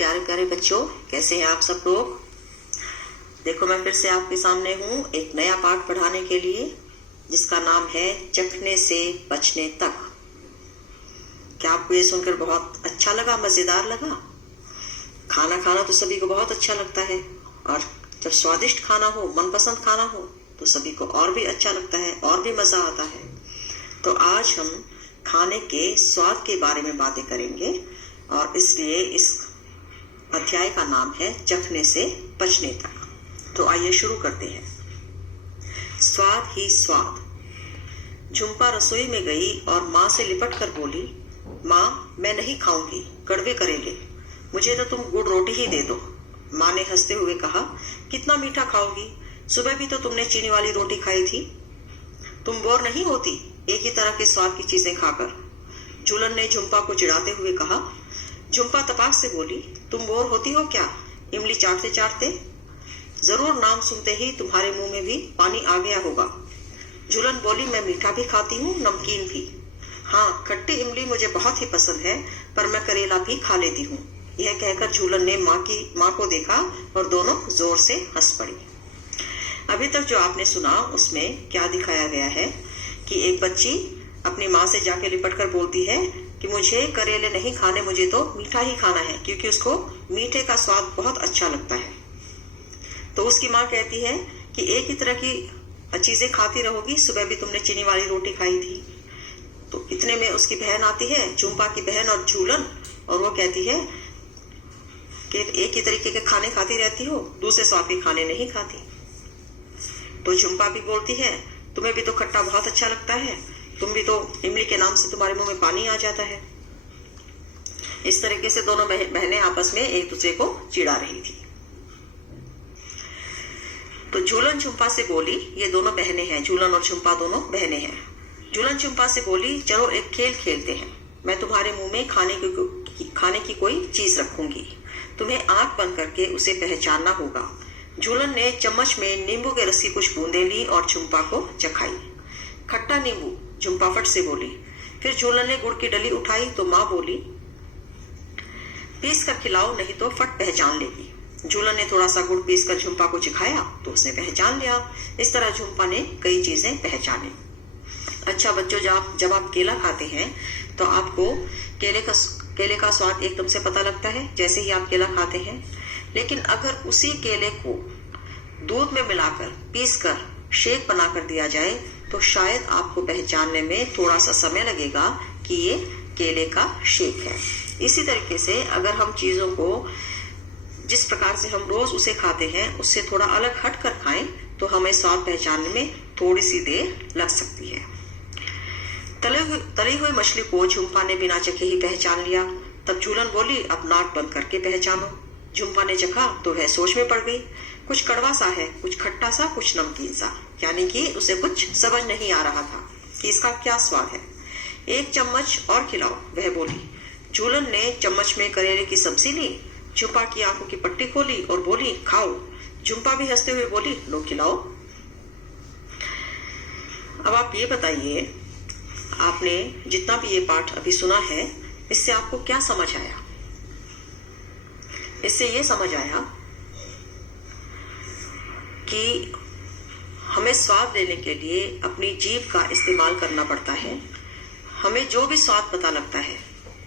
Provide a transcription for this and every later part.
प्यारे प्यारे बच्चों, कैसे हैं आप सब लोग। देखो मैं फिर से आपके सामने हूँ एक नया पाठ पढ़ाने के लिए, जिसका नाम है चखने से बचने तक। क्या आपको ये सुनकर बहुत अच्छा लगा, मजेदार लगा? खाना खाना तो सभी को बहुत अच्छा लगता है, और जब स्वादिष्ट खाना हो, मनपसंद खाना हो, तो सभी को और भी अच्छा लगता है, और भी मजा आता है। तो आज हम खाने के स्वाद के बारे में बातें करेंगे, और इसलिए इस अध्याय का नाम है चखने से बचने तक। तो आइए शुरू करते हैं। स्वाद ही स्वाद। झुम्पा रसोई में गई और माँ से लिपट कर बोली, माँ मैं नहीं खाऊंगी कड़वे करेले, मुझे तो तुम गुड़ रोटी ही दे दो। माँ ने हंसते हुए कहा, कितना मीठा खाओगी, सुबह भी तो तुमने चीनी वाली रोटी खाई थी। तुम बोर नहीं होती एक ही तरह के स्वाद की चीजें खाकर? झूलन ने झुम्पा को चिढ़ाते हुए कहा। झुम्पा तपाक से बोली, तुम बोर होती हो क्या इमली चाटते चाटते? जरूर नाम सुनते ही तुम्हारे मुंह में भी पानी आ गया होगा। झूलन बोली, मैं मीठा भी खाती हूँ, नमकीन भी। हाँ, खट्टी इमली मुझे बहुत ही पसंद है, पर मैं करेला भी खा लेती हूँ। यह कहकर झूलन ने माँ को देखा और दोनों जोर से हंस पड़ी। अभी तक जो आपने सुना उसमें क्या दिखाया गया है कि एक बच्ची अपनी माँ से जाके लिपट कर बोलती है कि मुझे करेले नहीं खाने, मुझे तो मीठा ही खाना है, क्योंकि उसको मीठे का स्वाद बहुत अच्छा लगता है। तो उसकी माँ कहती है कि एक ही तरह की चीजें खाती रहोगी, सुबह भी तुमने चीनी वाली रोटी खाई थी। तो इतने में उसकी बहन आती है, झुम्पा की बहन और झूलन, और वो कहती है कि एक ही तरीके के खाने खाती रहती हो, दूसरे स्वाद के खाने नहीं खाती। तो झुम्पा भी बोलती है, तुम्हें भी तो खट्टा बहुत अच्छा लगता है, तुम भी तो इमली के नाम से तुम्हारे मुंह में पानी आ जाता है। इस तरीके से दोनों बहनें आपस में एक दूसरे को चिढ़ा रही थी। तो झूलन झुम्पा से बोली, ये दोनों बहनें हैं, झूलन और झुम्पा दोनों बहनें हैं। झूलन झुम्पा से बोली, चलो एक खेल खेलते हैं, मैं तुम्हारे मुंह में खाने की कोई चीज रखूंगी, तुम्हें आंख बंद करके उसे पहचानना होगा। झूलन ने चम्मच में नींबू के रस की कुछ बूंदें ली और झुम्पा को चखाई। खट्टा नींबू, झुम्पा फट से बोली। फिर झूलन ने गुड़ की डली उठाई तो माँ बोली, पीस कर खिलाओ, नहीं तो फट पहचान लेगी। झूलन ने थोड़ा सा गुड़ पीस कर झुम्पा को चिखाया तो उसने पहचान लिया। इस तरह झुम्पा ने कई चीजें पहचानी। अच्छा बच्चों, जब आप केला खाते हैं तो आपको केले का स्वाद एकदम से पता लगता है जैसे ही आप केला खाते हैं। लेकिन अगर उसी केले को दूध में मिलाकर पीसकर शेक बनाकर दिया जाए तो शायद आपको पहचानने में थोड़ा सा समय लगेगा कि ये केले का शेक है। इसी तरीके से अगर हम चीजों को जिस प्रकार से हम रोज उसे खाते हैं उससे थोड़ा अलग हट कर खाएं तो हमें स्वाद पहचानने में थोड़ी सी देर लग सकती है। तली हुई मछली को झुम्पा ने बिना चखे ही पहचान लिया। तब झूलन बोली, अब नाक बंद करके पहचानो। झुम्पा ने चखा तो वह सोच में पड़ गई। कुछ कड़वा सा है, कुछ खट्टा सा, कुछ नमकीन सा, यानी कि उसे कुछ समझ नहीं आ रहा था कि इसका क्या स्वाद है। एक चम्मच और खिलाओ, वह बोली। झूलन ने चम्मच में करेले की सब्जी ली, झुम्पा की आंखों की पट्टी खोली और बोली, खाओ। झुम्पा भी हंसते हुए बोली, लो खिलाओ। अब आप ये बताइए, आपने जितना भी ये पाठ अभी सुना है, इससे आपको क्या समझ आया? इससे ये समझ आया कि हमें स्वाद लेने के लिए अपनी जीभ का इस्तेमाल करना पड़ता है। हमें जो भी स्वाद पता लगता है,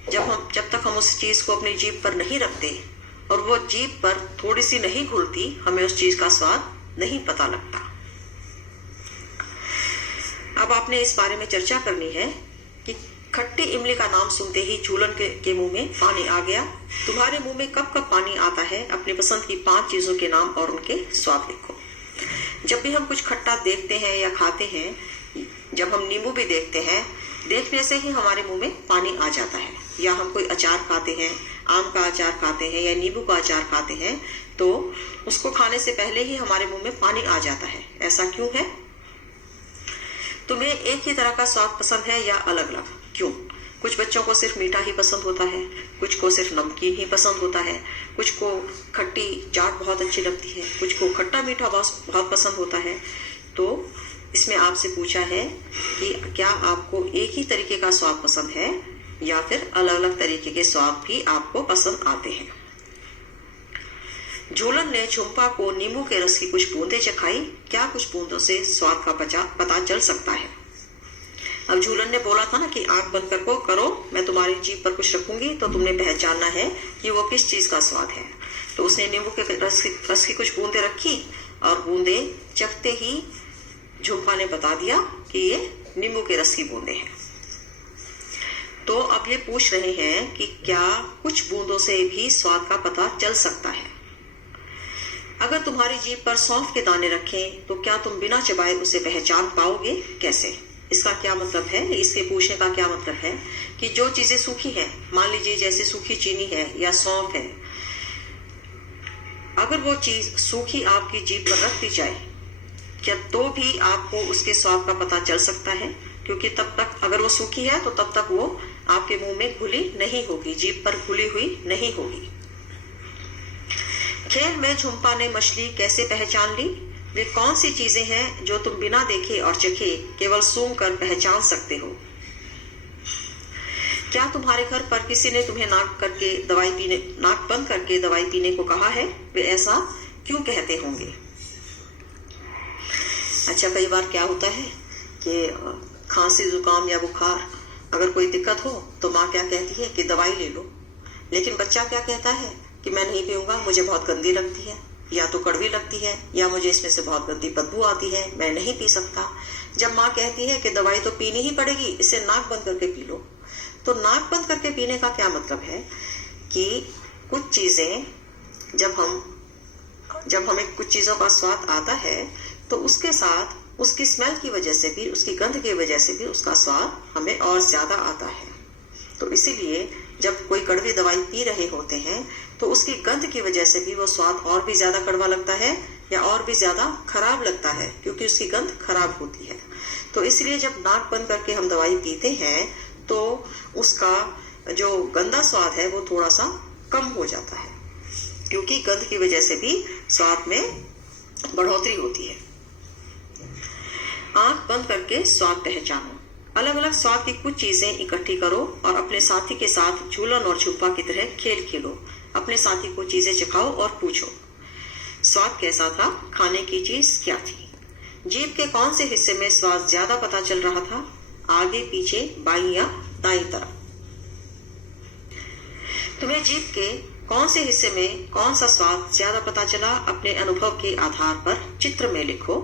जब तक हम उस चीज को अपनी जीभ पर नहीं रखते और वो जीभ पर थोड़ी सी नहीं घुलती, हमें उस चीज का स्वाद नहीं पता लगता। अब आपने इस बारे में चर्चा करनी है कि खट्टी इमली का नाम सुनते ही झूलन के मुंह में पानी आ गया। तुम्हारे मुंह में कब कब पानी आता है? अपनी पसंद की 5 चीजों के नाम और उनके स्वाद लिखो। जब भी हम कुछ खट्टा देखते हैं या खाते हैं, जब हम नींबू भी देखते हैं, देखने से ही हमारे मुंह में पानी आ जाता है। या हम कोई अचार खाते हैं, आम का अचार खाते हैं या नींबू का अचार खाते हैं, तो उसको खाने से पहले ही हमारे मुंह में पानी आ जाता है। ऐसा क्यों है? तुम्हें एक ही तरह का स्वाद पसंद है या अलग अलग? क्यों? कुछ बच्चों को सिर्फ मीठा ही पसंद होता है, कुछ को सिर्फ नमकीन ही पसंद होता है, कुछ को खट्टी चाट बहुत अच्छी लगती है, कुछ को खट्टा मीठा बहुत पसंद होता है। तो इसमें आपसे पूछा है कि क्या आपको एक ही तरीके का स्वाद पसंद है या फिर अलग अलग तरीके के स्वाद भी आपको पसंद आते हैं। झूलन ने झुम्पा को नींबू के रस की कुछ बूंदें चखाई। क्या कुछ बूंदों से स्वाद का पता चल सकता है? अब झूलन ने बोला था ना कि आंख बंद करके करो, मैं तुम्हारी जीभ पर कुछ रखूंगी तो तुमने पहचानना है कि वो किस चीज का स्वाद है। तो उसने नींबू के रस की कुछ बूंदें रखी और बूंदें चखते ही झुम्पा ने बता दिया कि ये नींबू के रस की बूंदें हैं। तो अब ये पूछ रहे हैं कि क्या कुछ बूंदों से भी स्वाद का पता चल सकता है? अगर तुम्हारी जीभ पर सौंफ के दाने रखें तो क्या तुम बिना चबाए उसे पहचान पाओगे? कैसे? इसका क्या मतलब है? इसके पूछने का क्या मतलब है कि जो चीजें सूखी हैं, मान लीजिए जैसे सूखी चीनी है या सौंफ है, अगर वो चीज सूखी आपकी जीभ पर रख दी जाए क्या तो भी आपको उसके स्वाद का पता चल सकता है? क्योंकि तब तक अगर वो सूखी है तो तब तक वो आपके मुंह में घुली नहीं होगी, जीभ पर घुली हुई नहीं होगी। खेल में झुम्पा ने मछली कैसे पहचान ली? वे कौन सी चीजें हैं जो तुम बिना देखे और चखे केवल सूंघ कर पहचान सकते हो? क्या तुम्हारे घर पर किसी ने तुम्हें नाक बंद करके दवाई पीने को कहा है? वे ऐसा क्यों कहते होंगे? अच्छा, कई बार क्या होता है कि खांसी, जुकाम या बुखार अगर कोई दिक्कत हो तो माँ क्या कहती है कि दवाई ले लो, लेकिन बच्चा क्या कहता है कि मैं नहीं पीऊंगा, मुझे बहुत गंदी लगती है, या तो कड़वी लगती है, या मुझे इसमें से बहुत गंदी बदबू आती है, मैं नहीं पी सकता। जब माँ कहती है कि दवाई तो पीनी ही पड़ेगी, इसे नाक बंद करके पी लो, तो नाक बंद करके पीने का क्या मतलब है कि कुछ चीजें जब हमें कुछ चीजों का स्वाद आता है तो उसके साथ उसकी स्मेल की वजह से भी, उसकी गंध की वजह से भी उसका स्वाद हमें और ज्यादा आता है। तो इसीलिए जब कोई कड़वी दवाई पी रहे होते हैं तो उसकी गंध की वजह से भी वो स्वाद और भी ज्यादा कड़वा लगता है या और भी ज्यादा खराब लगता है, क्योंकि उसकी गंध खराब होती है। तो इसलिए जब नाक बंद करके हम दवाई पीते हैं तो उसका जो गंदा स्वाद है वो थोड़ा सा कम हो जाता है, क्योंकि गंध की वजह से भी स्वाद में बढ़ोतरी होती है। आंख बंद करके स्वाद पहचानो। अलग अलग स्वाद की कुछ चीजें इकट्ठी करो और अपने साथी के साथ झूलन और झुम्पा की तरह खेल खेलो। अपने साथी को चीजें चखाओ और पूछो, स्वाद कैसा था? खाने की चीज क्या थी? जीभ के कौन से हिस्से में स्वाद ज्यादा पता चल रहा था? आगे, पीछे, बाईं या दाईं तरफ? तुम्हें जीभ के कौन से हिस्से में कौन सा स्वाद ज्यादा पता चला? अपने अनुभव के आधार पर चित्र में लिखो।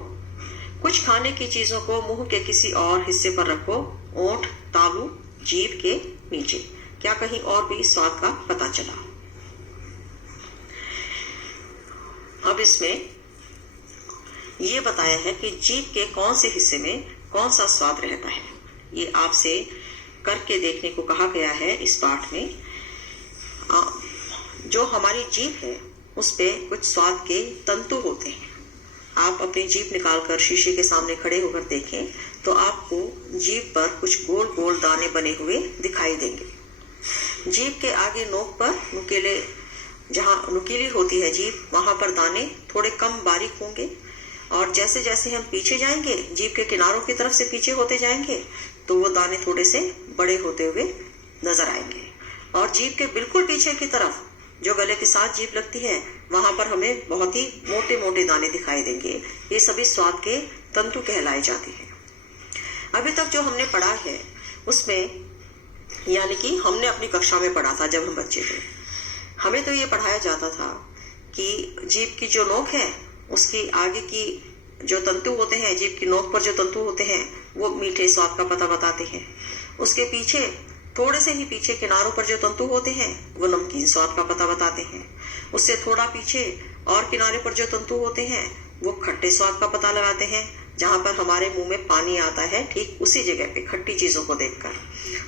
कुछ खाने की चीजों को मुंह के किसी और हिस्से पर रखो, ओंठ, तालू, जीभ के नीचे। क्या कहीं और भी स्वाद का पता चला? अब इसमें ये बताया है कि जीभ के कौन से हिस्से में कौन सा स्वाद रहता है। ये आपसे करके देखने को कहा गया है इस पाठ में। जो हमारी जीभ है उस पे कुछ स्वाद के तंतु होते हैं। आप अपनी जीभ निकालकर शीशे के सामने खड़े होकर देखें तो आपको जीभ पर कुछ गोल गोल दाने बने हुए दिखाई देंगे। जीभ के आगे नोक पर जहाँ नुकीली होती है जीभ, वहां पर दाने थोड़े कम बारीक होंगे, और जैसे जैसे हम पीछे जाएंगे, जीभ के किनारों की तरफ से पीछे होते जाएंगे, तो वो दाने थोड़े से बड़े होते हुए नजर आएंगे। और जीभ के बिल्कुल पीछे की तरफ जो गले के साथ जीभ लगती है, वहां पर हमें बहुत ही मोटे मोटे दाने दिखाई देंगे। ये सभी स्वाद के तंतु कहलाए जाते हैं। अभी तक जो हमने पढ़ा है उसमें, यानी कि हमने अपनी कक्षा में पढ़ा था जब हम बच्चे थे, हमें तो ये पढ़ाया जाता था कि जीभ की जो नोक है उसकी आगे की जो तंतु होते हैं, जीभ की नोक पर जो तंतु होते हैं वो मीठे स्वाद का पता बताते हैं। उसके पीछे, थोड़े से ही पीछे किनारों पर जो तंतु होते हैं वो नमकीन स्वाद का पता बताते हैं। उससे थोड़ा पीछे और किनारे पर जो तंतु होते हैं वो खट्टे स्वाद का पता लगाते हैं। जहां पर हमारे मुंह में पानी आता है, ठीक उसी जगह पे खट्टी चीजों को देखकर।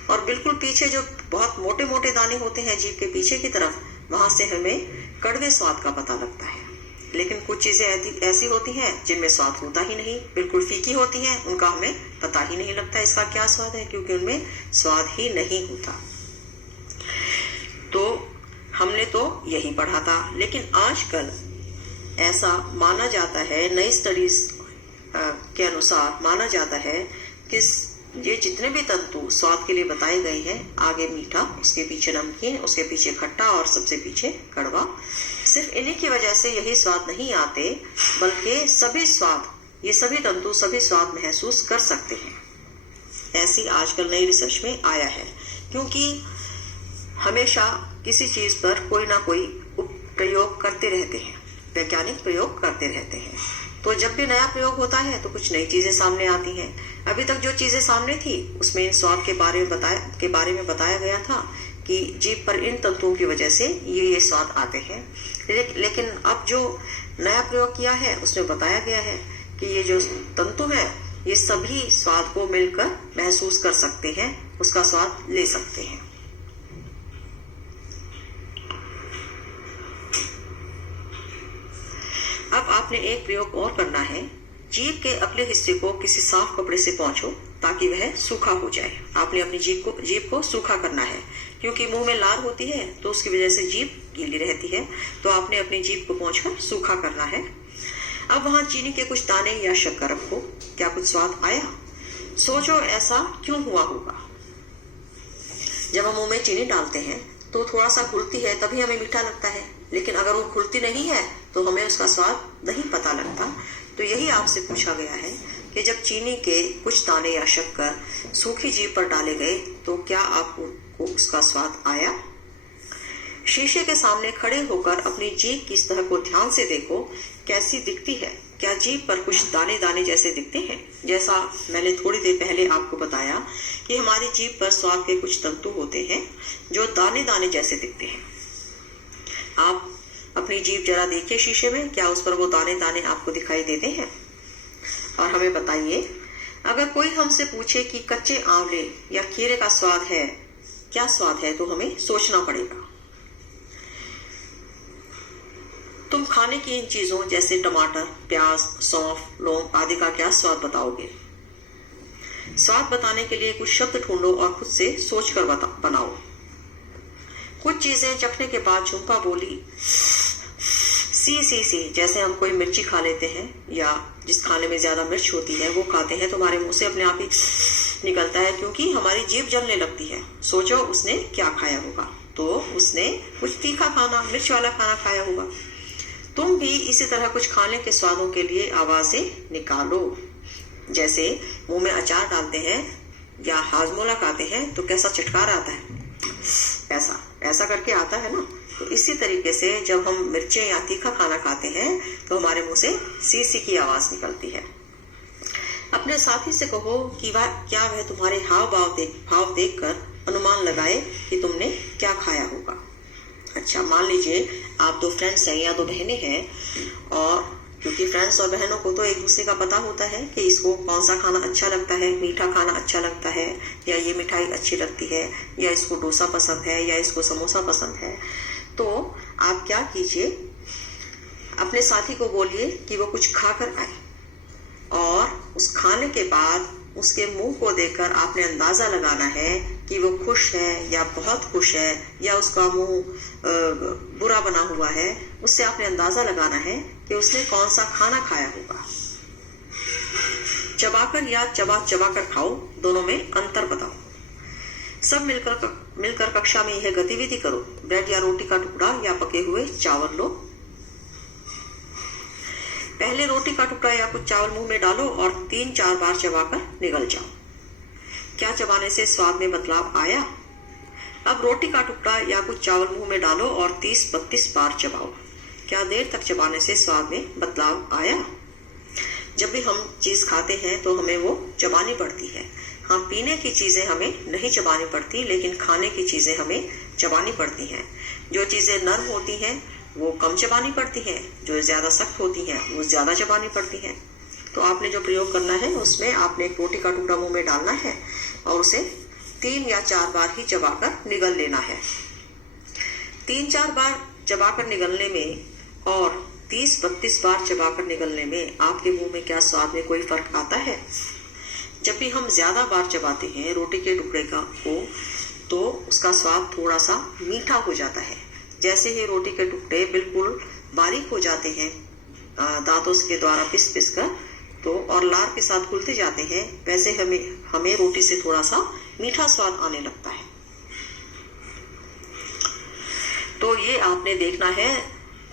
और बिल्कुल पीछे जो बहुत मोटे मोटे दाने होते हैं जीभ के पीछे की तरफ, वहां से हमें कड़वे स्वाद का पता लगता है। लेकिन कुछ चीजें ऐसी होती हैं जिनमें स्वाद होता ही नहीं, बिल्कुल फीकी होती हैं, उनका हमें पता ही नहीं लगता इसका क्या स्वाद है, क्योंकि उनमें स्वाद ही नहीं होता। तो हमने तो यही पढ़ा था। लेकिन आजकल ऐसा माना जाता है, नई स्टडीज के अनुसार माना जाता है कि ये जितने भी तंतु स्वाद के लिए बताए गए हैं, आगे मीठा, उसके पीछे नमकीन, उसके पीछे खट्टा और सबसे पीछे कड़वा, सिर्फ इन्हीं की वजह से यही स्वाद नहीं आते, बल्कि सभी स्वाद, ये सभी तंतु सभी स्वाद महसूस कर सकते हैं। ऐसी आजकल नई रिसर्च में आया है, क्योंकि हमेशा किसी चीज पर कोई ना कोई प्रयोग करते रहते हैं, वैज्ञानिक प्रयोग करते रहते हैं। तो जब भी नया प्रयोग होता है तो कुछ नई चीजें सामने आती हैं। अभी तक जो चीजें सामने थी उसमें इन स्वाद के बारे में बताया गया था कि जीभ पर इन तंतुओं की वजह से ये स्वाद आते हैं। लेकिन अब जो नया प्रयोग किया है उसमें बताया गया है कि ये जो तंतु है ये सभी स्वाद को मिलकर महसूस कर सकते हैं, उसका स्वाद ले सकते हैं। अब आपने एक प्रयोग और करना है। जीभ के अगले हिस्से को किसी साफ कपड़े से पोंछो ताकि वह सूखा हो जाए। आपने अपनी जीभ को सूखा करना है, क्योंकि मुंह में लार होती है तो उसकी वजह से जीभ गीली रहती है। तो आपने अपनी जीभ को पोंछकर सूखा करना है। अब वहां चीनी के कुछ दाने या शक्कर रखो। क्या कुछ स्वाद आया? सोचो ऐसा क्यों हुआ होगा। जब हम मुंह में चीनी डालते हैं तो थोड़ा सा घुलती है, तभी हमें मीठा लगता है। लेकिन अगर वो घुलती नहीं है तो हमें उसका स्वाद नहीं पता लगता। तो यही आपसे पूछा गया है कि जब चीनी के कुछ दाने या शक्कर सूखी जीभ पर डाले गए तो क्या आपको उसका स्वाद आया? शीशे के सामने खड़े होकर अपनी जीभ की सतह को ध्यान से देखो, कैसी दिखती है। क्या जीभ पर कुछ दाने दाने जैसे दिखते हैं? जैसा मैंने थोड़ी देर पहले आपको बताया कि हमारी जीभ पर स्वाद के कुछ तंतु होते हैं जो दाने दाने जैसे दिखते हैं। आप अपनी जीभ जरा देखिए शीशे में, क्या उस पर वो दाने दाने आपको दिखाई देते हैं? और हमें बताइए, अगर कोई हमसे पूछे कि कच्चे आंवले या खीरे का स्वाद है, क्या स्वाद है, तो हमें सोचना पड़ेगा। तुम खाने की इन चीजों जैसे टमाटर, प्याज, सौंफ, लौंग आदि का क्या स्वाद बताओगे? स्वाद बताने के लिए कुछ शब्द ढूंढो और खुद से सोचकर बनाओ। कुछ चीजें चखने के बाद झुम्पा बोली सी, जैसे हम कोई मिर्ची खा लेते हैं या जिस खाने में ज्यादा मिर्च होती है वो खाते हैं तो हमारे मुंह से अपने आप ही निकलता है, क्योंकि हमारी जीभ जलने लगती है। सोचो उसने क्या खाया होगा, तो उसने कुछ तीखा खाना, मिर्च वाला खाना खाया होगा। तुम भी इसी तरह कुछ खाने के स्वादों के लिए आवाजें निकालो। जैसे मुंह में अचार डालते हैं या हाजमोला खाते हैं तो कैसा चटकार आता है, ऐसा करके आता है ना। तो इसी तरीके से जब हम मिर्चें या तीखा खाना खाते हैं तो हमारे मुंह से सी की आवाज निकलती है। अपने साथी से कहो कि क्या वह तुम्हारे भाव देखकर अनुमान लगाए कि तुमने क्या खाया होगा। अच्छा, मान लीजिए आप दो फ्रेंड्स हैं या दो बहनें हैं, और क्योंकि फ्रेंड्स और बहनों को तो एक दूसरे का पता होता है कि इसको कौन सा खाना अच्छा लगता है, मीठा खाना अच्छा लगता है या ये मिठाई अच्छी लगती है, या इसको डोसा पसंद है या इसको समोसा पसंद है। तो आप क्या कीजिए, अपने साथी को बोलिए कि वो कुछ खाकर आए, और उस खाने के बाद उसके मुंह को देखकर आपने अंदाजा लगाना है कि वो खुश है या बहुत खुश है या उसका मुंह बुरा बना हुआ है। उससे आपने अंदाजा लगाना है कि उसने कौन सा खाना खाया होगा। चबाकर या चबा कर खाओ, दोनों में अंतर बताओ। सब मिलकर कक्षा में यह गतिविधि करो। ब्रेड या रोटी का टुकड़ा या पके हुए चावल लो। पहले रोटी का टुकड़ा या कुछ चावल मुंह में डालो और 3-4 बार चबाकर निगल जाओ। क्या चबाने से स्वाद में बदलाव आया? अब रोटी का टुकड़ा या कुछ चावल मुंह में डालो और 30-32 बार चबाओ। क्या देर तक चबाने से स्वाद में बदलाव आया? जब भी हम चीज खाते हैं तो हमें वो चबानी पड़ती है। हाँ, पीने की चीजें हमें नहीं चबानी पड़ती, लेकिन खाने की चीजें हमें चबानी पड़ती हैं। जो चीजें नर्म होती हैं वो कम चबानी पड़ती हैं, जो ज्यादा सख्त होती हैं वो ज्यादा चबानी पड़ती हैं। तो आपने जो प्रयोग करना है उसमें आपने एक रोटी का टुकड़ा मुंह में डालना है और उसे 3 या 4 बार ही चबाकर निगल लेना है। 3-4 बार चबाकर निगलने में और 30-32 बार चबाकर निगलने में आपके मुंह में क्या स्वाद में कोई फर्क आता है? जब भी हम ज्यादा बार चबाते हैं रोटी के टुकड़े को, तो उसका स्वाद थोड़ा सा मीठा हो जाता है। जैसे ही रोटी के टुकड़े बिल्कुल बारीक हो जाते हैं दांतों के द्वारा पिस कर, तो और लार के साथ घुलते जाते हैं, वैसे हमें रोटी से थोड़ा सा मीठा स्वाद आने लगता है। तो ये आपने देखना है,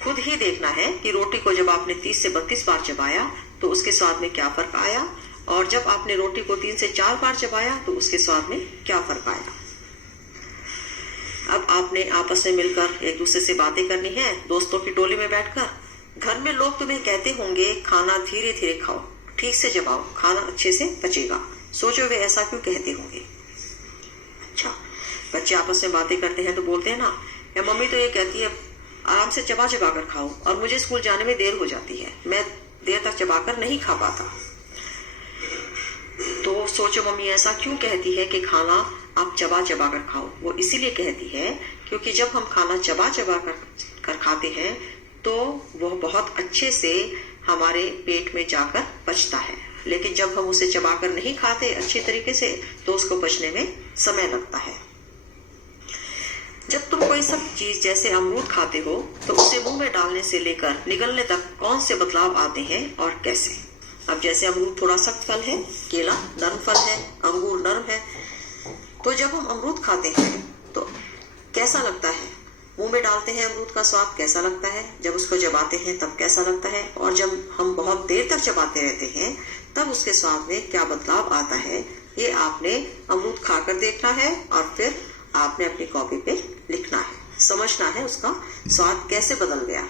खुद ही देखना है कि रोटी को जब आपने 30 से 32 बार चबाया तो उसके स्वाद में क्या फर्क आया, और जब आपने रोटी को 3 से 4 बार चबाया तो उसके स्वाद में क्या फर्क आया। अब आपने आपस में मिलकर एक दूसरे से बातें करनी है, दोस्तों की टोली में बैठकर। घर में लोग तुम्हें कहते होंगे खाना धीरे धीरे खाओ, ठीक से चबाओ, खाना अच्छे से पचेगा। सोचो वे ऐसा क्यों कहते होंगे। अच्छा, बच्चे आपस में बातें करते हैं तो बोलते हैं ना, या मम्मी तो ये कहती है आराम से चबा चबा कर खाओ, और मुझे स्कूल जाने में देर हो जाती है, मैं देर तक चबाकर नहीं खा पाता। तो सोचो मम्मी ऐसा क्यों कहती है कि खाना आप चबा चबा कर खाओ। वो इसीलिए कहती है क्योंकि जब हम खाना चबा चबा कर खाते हैं तो वह बहुत अच्छे से हमारे पेट में जाकर पचता है, लेकिन जब हम उसे चबाकर नहीं खाते अच्छे तरीके से तो उसको पचने में समय लगता है। जब तुम कोई सब चीज जैसे अमरूद खाते हो तो उसे मुंह में डालने से लेकर निगलने तक कौन से बदलाव आते हैं और कैसे। अब जैसे अमरूद थोड़ा सख्त फल है, केला नरम फल है, अंगूर नरम है, तो जब हम अमरूद खाते हैं तो कैसा लगता है, मुंह में डालते हैं अमरूद का स्वाद कैसा लगता है, जब उसको चबाते हैं तब कैसा लगता है, और जब हम बहुत देर तक चबाते रहते हैं तब उसके स्वाद में क्या बदलाव आता है, ये आपने अमरूद खाकर देखना है और फिर आपने अपनी कॉपी पे लिखना है, समझना है उसका स्वाद कैसे बदल गया।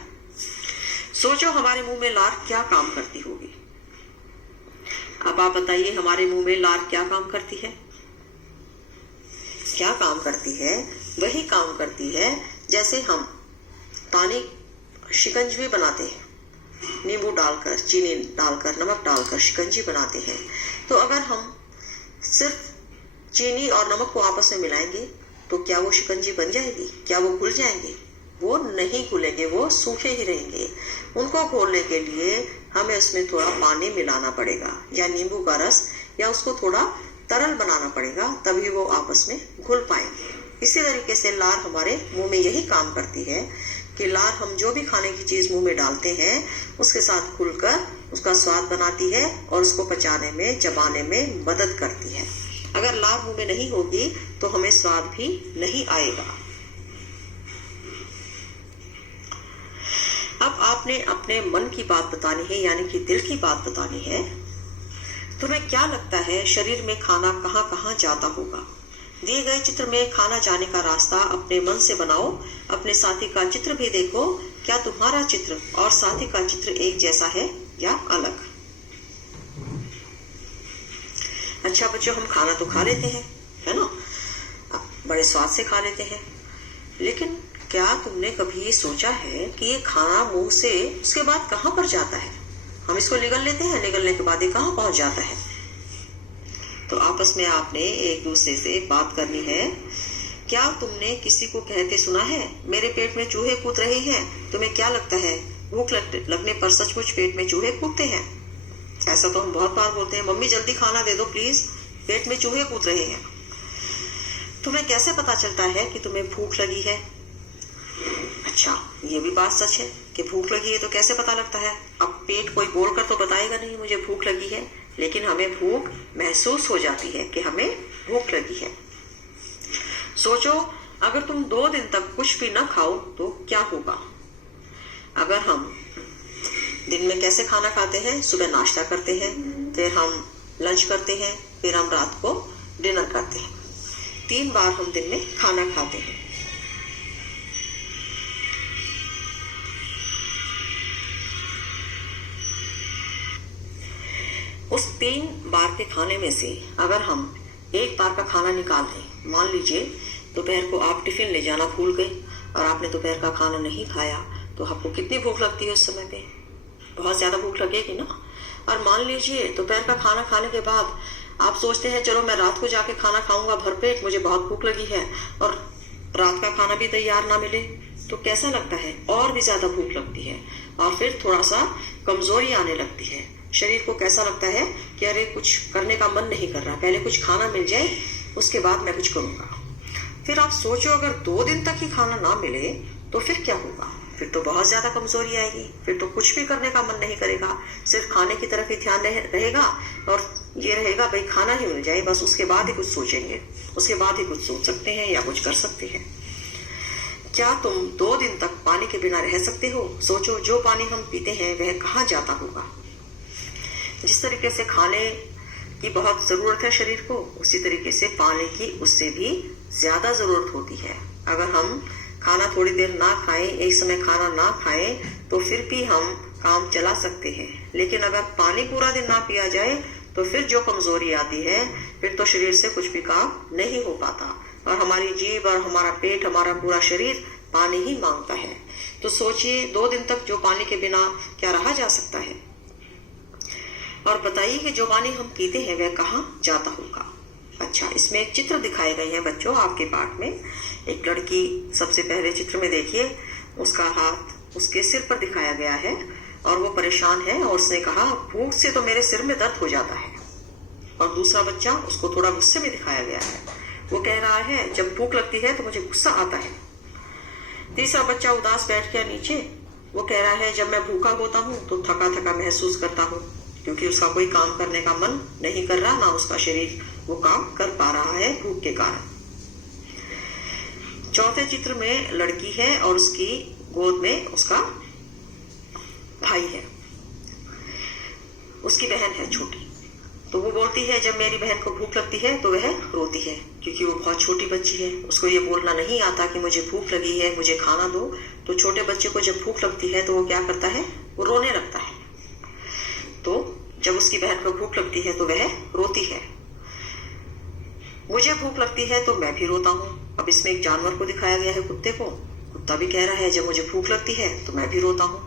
सोचो हमारे मुंह में लार क्या काम करती होगी। अब आप बताइए हमारे मुंह में लार क्या काम करती है। क्या काम करती है, वही काम करती है जैसे हम पानी शिकंजी बनाते हैं, नींबू डालकर, चीनी डालकर, नमक डालकर शिकंजी बनाते हैं। तो अगर हम सिर्फ चीनी और नमक को आपस में मिलाएंगे तो क्या वो शिकंजी बन जाएगी, क्या वो घुल जाएंगे? वो नहीं घुलेंगे, वो सूखे ही रहेंगे। उनको घोलने के लिए हमें उसमें थोड़ा पानी मिलाना पड़ेगा या नींबू का रस, या उसको थोड़ा तरल बनाना पड़ेगा, तभी वो आपस में घुल पाएंगे। इसी तरीके से लार हमारे मुंह में यही काम करती है कि लार हम जो भी खाने की चीज मुंह में डालते हैं उसके साथ घुलकर उसका स्वाद बनाती है और उसको पचाने में, चबाने में मदद करती है। अगर लार मुंह में नहीं होगी तो हमें स्वाद भी नहीं आएगा। अब आपने अपने मन की बात बतानी है, यानी कि दिल की बात बतानी है। तुम्हें क्या लगता है शरीर में खाना कहाँ कहाँ जाता होगा? दिए गए चित्र में खाना जाने का रास्ता अपने मन से बनाओ। अपने साथी का चित्र भी देखो, क्या तुम्हारा चित्र और साथी का चित्र एक जैसा है या अलग? अच्छा बच्चों, हम खाना तो खा लेते हैं, है ना, बड़े स्वाद से खा लेते हैं, लेकिन क्या तुमने कभी ये सोचा है कि ये खाना मुंह से उसके बाद कहाँ पर जाता है? हम इसको निगल लेते हैं, निगलने के बाद ये कहाँ पहुंच जाता है? तो आपस में आपने एक दूसरे से बात करनी है। क्या तुमने किसी को कहते सुना है, मेरे पेट में चूहे कूद रहे हैं? तुम्हें क्या लगता है, भूख लगने पर सचमुच पेट में चूहे कूदते हैं? ऐसा तो हम बहुत बार बोलते हैं, मम्मी जल्दी खाना दे दो प्लीज, पेट में चूहे कूद रहे हैं। तुम्हें कैसे पता चलता है कि तुम्हें भूख लगी है? अच्छा, ये भी बात सच है कि भूख लगी है तो कैसे पता लगता है? अब पेट कोई बोलकर तो बताएगा नहीं मुझे भूख लगी है, लेकिन हमें भूख महसूस हो जाती है कि हमें भूख लगी है। सोचो अगर तुम 2 दिन तक कुछ भी न खाओ तो क्या होगा? अगर हम दिन में कैसे खाना खाते हैं, सुबह नाश्ता करते हैं, फिर हम लंच करते हैं, फिर हम रात को डिनर करते हैं। 3 बार हम दिन में खाना खाते हैं। उस 3 बार के खाने में से अगर हम 1 बार का खाना निकाल दें, मान लीजिए दोपहर को आप टिफिन ले जाना भूल गए और आपने दोपहर का खाना नहीं खाया, तो आपको कितनी भूख लगती है उस समय पे? बहुत ज्यादा भूख लगेगी ना। और मान लीजिए दोपहर का खाना खाने के बाद आप सोचते हैं चलो मैं रात को जाके खाना खाऊंगा भरपेट, मुझे बहुत भूख लगी है, और रात का खाना भी तैयार ना मिले तो कैसा लगता है? और भी ज्यादा भूख लगती है और फिर थोड़ा सा कमजोरी आने लगती है। शरीर को कैसा लगता है कि अरे कुछ करने का मन नहीं कर रहा, पहले कुछ खाना मिल जाए उसके बाद मैं कुछ करूंगा। फिर आप सोचो अगर 2 दिन तक ही खाना ना मिले तो फिर क्या होगा? फिर तो बहुत ज्यादा कमजोरी आएगी, फिर तो कुछ भी करने का मन नहीं करेगा, सिर्फ खाने की तरफ ही ध्यान रहेगा और ये रहेगा भाई खाना ही मिल जाए बस, उसके बाद ही कुछ सोचेंगे, उसके बाद ही कुछ सोच सकते हैं या कुछ कर सकते हैं। क्या तुम 2 दिन तक पानी के बिना रह सकते हो? सोचो, जो पानी हम पीते हैं वह कहाँ जाता होगा। जिस तरीके से खाने की बहुत जरूरत है शरीर को, उसी तरीके से पानी की उससे भी ज्यादा जरूरत होती है। अगर हम खाना थोड़ी देर ना खाएं, एक समय खाना ना खाएं, तो फिर भी हम काम चला सकते हैं, लेकिन अगर पानी पूरा दिन ना पिया जाए तो फिर जो कमजोरी आती है, फिर तो शरीर से कुछ भी काम नहीं हो पाता और हमारी जीभ और हमारा पेट, हमारा पूरा शरीर पानी ही मांगता है। तो सोचिए, 2 दिन तक जो पानी के बिना क्या रहा जा सकता है? और बताइए कि जो पानी हम पीते हैं वह कहाँ जाता होगा। अच्छा, इसमें एक चित्र दिखाए गए हैं बच्चों आपके पाठ में। एक लड़की, सबसे पहले चित्र में देखिए, उसका हाथ उसके सिर पर दिखाया गया है और वो परेशान है और उसने कहा, भूख से तो मेरे सिर में दर्द हो जाता है। और दूसरा बच्चा, उसको थोड़ा गुस्से में दिखाया गया है, वो कह रहा है, जब भूख लगती है तो मुझे गुस्सा आता है। तीसरा बच्चा उदास बैठ गया नीचे, वो कह रहा है, जब मैं भूखा होता हूँ तो थका थका महसूस करता हूँ, क्योंकि उसका कोई काम करने का मन नहीं कर रहा, ना उसका शरीर वो काम कर पा रहा है भूख के कारण। चौथे चित्र में लड़की है और उसकी गोद में उसका भाई है, उसकी बहन है छोटी। तो वो बोलती है, जब मेरी बहन को भूख लगती है तो वह रोती है, क्योंकि वो बहुत छोटी बच्ची है, उसको ये बोलना नहीं आता कि मुझे भूख लगी है, मुझे खाना दो। तो छोटे बच्चे को जब भूख लगती है तो वो क्या करता है? वो रोने लगता है। तो जब उसकी बहन को भूख लगती है तो वह रोती है। मुझे भूख लगती है तो मैं भी रोता हूँ। अब इसमें एक जानवर को दिखाया गया है, कुत्ते को। कुत्ता भी कह रहा है, जब मुझे भूख लगती है तो मैं भी रोता हूँ।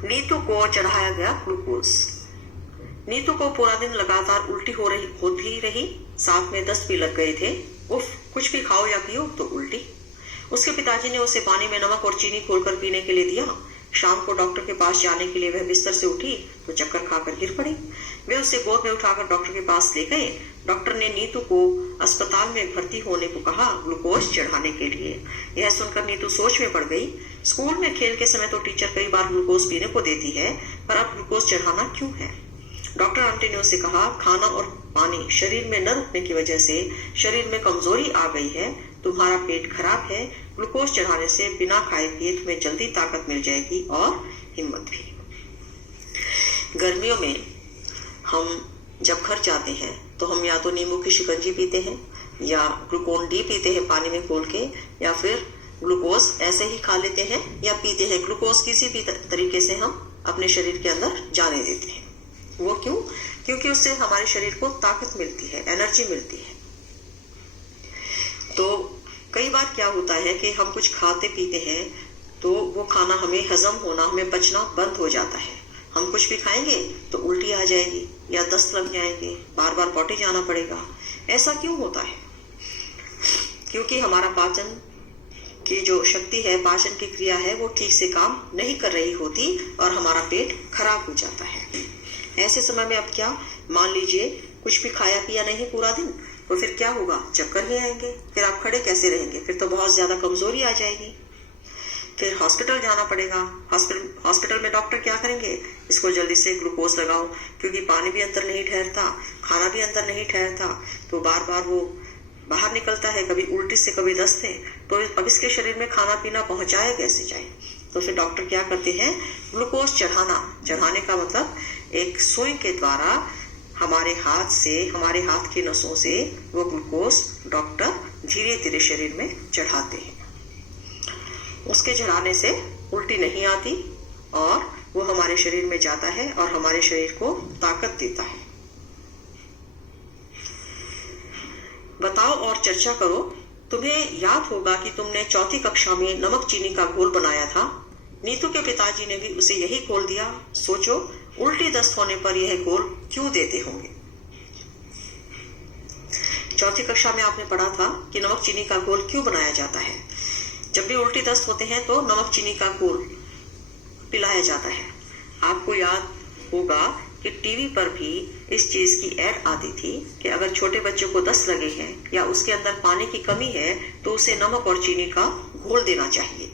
नीतू को चढ़ाया गया ग्लूकोज। नीतू को पूरा दिन लगातार उल्टी होती रही, साथ में दस्त भी लग गए थे। उफ, कुछ भी खाओ या पियो तो उल्टी। उसके पिताजी ने उसे पानी में नमक और चीनी घोलकर पीने के लिए दिया। शाम को डॉक्टर के पास जाने के लिए वह बिस्तर से उठी तो चक्कर खाकर गिर पड़ी। वे उसे गोद में उठाकर डॉक्टर के पास ले गए। डॉक्टर ने नीतू को अस्पताल में भर्ती होने को कहा, ग्लूकोज चढ़ाने के लिए। यह सुनकर नीतू सोच में पड़ गई। स्कूल में खेल के समय तो टीचर कई बार ग्लूकोज पीने को देती है, पर अब ग्लूकोज चढ़ाना क्यों है? डॉक्टर आंटी ने उसे कहा, खाना और पानी शरीर में न रुकने की वजह से शरीर में कमजोरी आ गई है, तुम्हारा पेट खराब है, ग्लूकोज चढ़ाने से बिना खाए पिए तुम्हें जल्दी ताकत मिल जाएगी और हिम्मत भी। गर्मियों में हम जब घर जाते हैं तो हम या तो नींबू की शिकंजी पीते हैं या ग्लूकोन डी पीते हैं पानी में घोल के, या फिर ग्लूकोज ऐसे ही खा लेते हैं या पीते हैं। ग्लूकोज किसी भी तरीके से हम अपने शरीर के अंदर जाने देते हैं। वो क्यों? क्योंकि उससे हमारे शरीर को ताकत मिलती है, एनर्जी मिलती है। तो कई बार क्या होता है कि हम कुछ खाते पीते हैं तो वो खाना हमें हजम होना, हमें पचना बंद हो जाता है। हम कुछ भी खाएंगे तो उल्टी आ जाएगी या दस्त लग जाएंगे, बार बार पॉटी जाना पड़ेगा। ऐसा क्यों होता है? क्योंकि हमारा पाचन की जो शक्ति है, पाचन की क्रिया है, वो ठीक से काम नहीं कर रही होती और हमारा पेट खराब हो जाता है। ऐसे समय में अब क्या, मान लीजिए कुछ भी खाया पिया नहीं पूरा दिन, तो फिर क्या होगा? चक्कर ही आएंगे, फिर आप खड़े कैसे रहेंगे? फिर तो बहुत ज्यादा कमजोरी आ जाएगी, फिर हॉस्पिटल जाना पड़ेगा। हॉस्पिटल में डॉक्टर क्या करेंगे? इसको जल्दी से ग्लूकोज लगाओ, क्योंकि पानी भी अंदर नहीं ठहरता, खाना भी अंदर नहीं ठहरता, तो बार बार वो बाहर निकलता है, कभी उल्टी से कभी दस्त है। तो अब इसके शरीर में खाना पीना पहुंचाए कैसे जाए? तो फिर डॉक्टर क्या करते हैं? ग्लूकोज चढ़ाने का मतलब एक सुई के द्वारा हमारे हाथ की नसों से वो ग्लूकोज डॉक्टर धीरे धीरे शरीर में चढ़ाते हैं। उसके चढ़ाने से उल्टी नहीं आती और वो हमारे शरीर में जाता है और हमारे शरीर को ताकत देता है। बताओ और चर्चा करो। तुम्हें याद होगा कि तुमने 4th कक्षा में नमक चीनी का घोल बनाया था। नीतू के पिताजी ने भी उसे यही घोल दिया। सोचो, उल्टी दस्त होने पर यह घोल क्यों देते होंगे? 4th कक्षा में आपने पढ़ा था कि नमक चीनी का घोल क्यों बनाया जाता है। जब भी उल्टी दस्त होते हैं तो नमक चीनी का घोल पिलाया जाता है। आपको याद होगा कि टीवी पर भी इस चीज की ऐड आती थी कि अगर छोटे बच्चों को दस्त लगे हैं या उसके अंदर पानी की कमी है तो उसे नमक और चीनी का घोल देना चाहिए।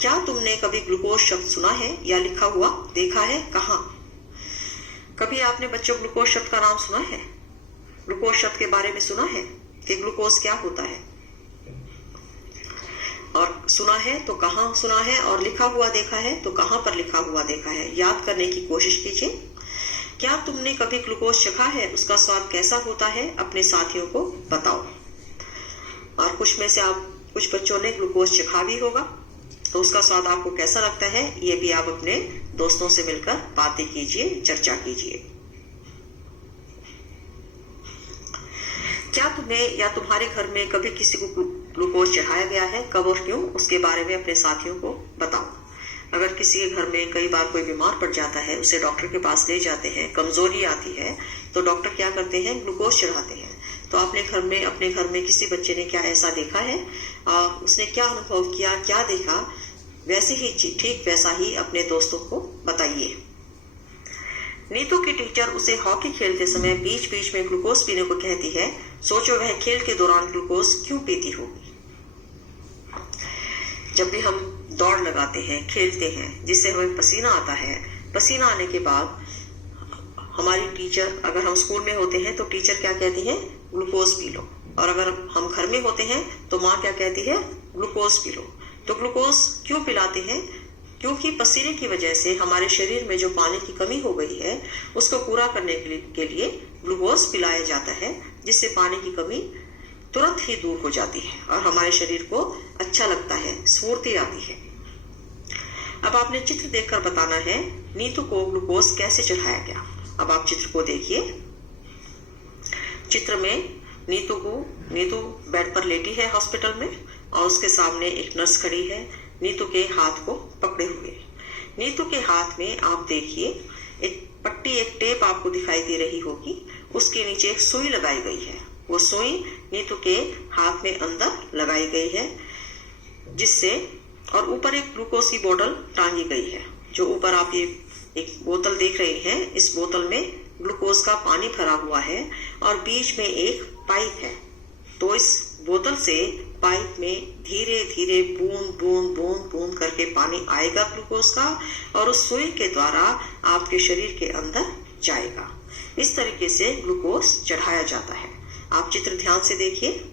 क्या तुमने कभी ग्लूकोज शब्द सुना है या लिखा हुआ देखा है? कहाँ? कभी आपने बच्चों ग्लूकोज शब्द का नाम सुना है? ग्लूकोज शब्द के बारे में सुना है कि ग्लूकोज क्या होता है? और सुना है तो कहाँ सुना है, और लिखा हुआ देखा है तो कहाँ पर लिखा हुआ देखा है? याद करने की कोशिश कीजिए। क्या तुमने कभी ग्लूकोज चखा है? उसका स्वाद कैसा होता है? अपने साथियों को बताओ। और कुछ में से कुछ बच्चों ने ग्लूकोज चखा भी होगा, तो उसका स्वाद आपको कैसा लगता है ये भी आप अपने दोस्तों से मिलकर बातें कीजिए, चर्चा कीजिए। क्या तुम्हें या तुम्हारे घर में कभी किसी को ग्लूकोज चढ़ाया गया है? कब और क्यों? उसके बारे में अपने साथियों को बताओ। अगर किसी के घर में कई बार कोई बीमार पड़ जाता है, उसे डॉक्टर के पास ले जाते हैं, कमजोरी आती है, तो डॉक्टर क्या करते हैं? ग्लूकोज चढ़ाते हैं। तो अपने घर में किसी बच्चे ने क्या ऐसा देखा है? उसने क्या अनुभव किया, क्या देखा, वैसे ही ठीक वैसा ही अपने दोस्तों को बताइए। नीतू की टीचर उसे हॉकी खेलते समय बीच बीच में ग्लूकोज पीने को कहती है। सोचो वह खेल के दौरान ग्लूकोज क्यों पीती होगी। जब भी हम दौड़ लगाते हैं, खेलते हैं, जिससे हमें पसीना आता है, पसीना आने के बाद हमारी टीचर, अगर हम स्कूल में होते हैं तो टीचर क्या कहती है? Glucose P low. और अगर हम घर में होते हैं तो माँ क्या कहती है? Glucose P low. तो ग्लूकोज क्यों पिलाते हैं? क्योंकि पसीने की वजह से हमारे शरीर में जो पानी की कमी हो गई है उसको पूरा करने के लिए ग्लूकोज पिलाया जाता है, जिससे पानी की कमी तुरंत ही दूर हो जाती है और हमारे शरीर को अच्छा लगता है, स्फूर्ति आती है। अब आपने चित्र देखकर बताना है नीतू को ग्लूकोज कैसे चढ़ाया गया। अब आप चित्र को देखिए। चित्र में नीतू बेड पर लेटी है हॉस्पिटल में, और उसके सामने एक नर्स खड़ी है नीतू के हाथ को पकड़े हुए। नीतू के हाथ में आप देखिए एक पट्टी, एक टेप आपको दिखाई दे रही होगी, उसके नीचे एक सुई लगाई गई है। वो सुई नीतू के हाथ में अंदर लगाई गई है, जिससे, और ऊपर एक ग्लूकोज की बोतल टांगी गई है। जो ऊपर आप ये एक बोतल देख रहे हैं, इस बोतल में ग्लूकोज का पानी भरा हुआ है और बीच में एक पाइप है। तो इस बोतल से पाइप में धीरे धीरे बूंद बूंद बूंद बूंद करके पानी आएगा ग्लूकोज का, और उस सुई के द्वारा आपके शरीर के अंदर जाएगा। इस तरीके से ग्लूकोज चढ़ाया जाता है। आप चित्र ध्यान से देखिए।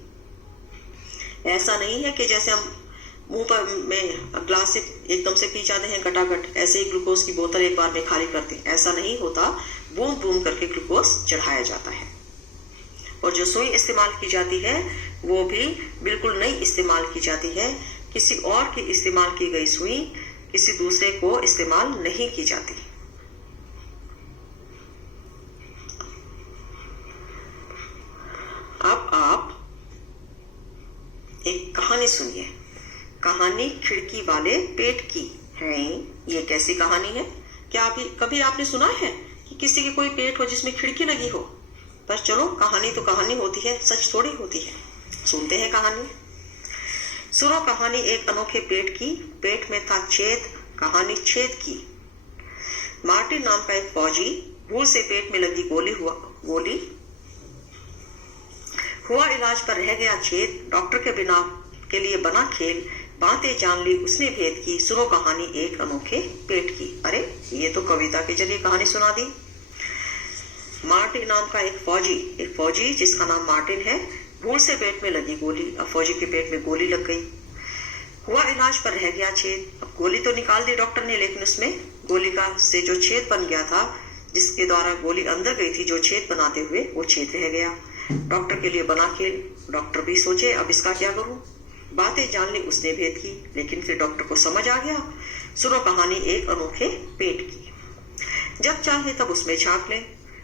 ऐसा नहीं है कि जैसे हम मुंह पर में ग्लास से एकदम से पी जाते हैं कटाकट, ऐसे ही ग्लूकोज की बोतल एक बार में खाली करते हैं, ऐसा नहीं होता। बूंद बूंद करके ग्लूकोज चढ़ाया जाता है। और जो सुई इस्तेमाल की जाती है वो भी बिल्कुल नई इस्तेमाल की जाती है। किसी और की इस्तेमाल की गई सुई किसी दूसरे को इस्तेमाल नहीं की जाती। अब आप एक कहानी सुनिए। कहानी खिड़की वाले पेट की है। ये कैसी कहानी है? क्या कभी आपने सुना है कि किसी के कोई पेट हो जिसमें खिड़की लगी हो? पर चलो, कहानी तो कहानी होती है, सच थोड़ी होती है। सुनते हैं कहानी। सुनो कहानी एक अनोखे पेट की। पेट में था छेद, कहानी छेद की। मार्टिन नाम का एक फौजी भूल से पेट में लगी गोली हुआ इलाज पर रह गया छेद। डॉक्टर के लिए बना खेल, बातें जान ली उसने भेद की। सुनो कहानी एक अनोखे पेट की। अरे ये तो कविता के जरिए कहानी सुना दी। मार्टिन नाम का एक फौजी जिसका नाम मार्टिन है, भूल से पेट में लगी गोली। अब फौजी के पेट में गोली लग गई, हुआ इलाज पर रह गया छेद। अब गोली तो निकाल दी डॉक्टर ने, लेकिन उसमें गोली का से जो छेद बन गया था, जिसके द्वारा गोली अंदर गई थी, जो छेद बनाते हुए, वो छेद रह गया। डॉक्टर के लिए बना खेल। डॉक्टर भी सोचे अब इसका क्या करूं। बातें जान ली उसने भेद की, लेकिन फिर डॉक्टर को समझ आ गया। सुनो कहानी एक अनोखे पेट की। जब चाहे तब उसमें झांक ले,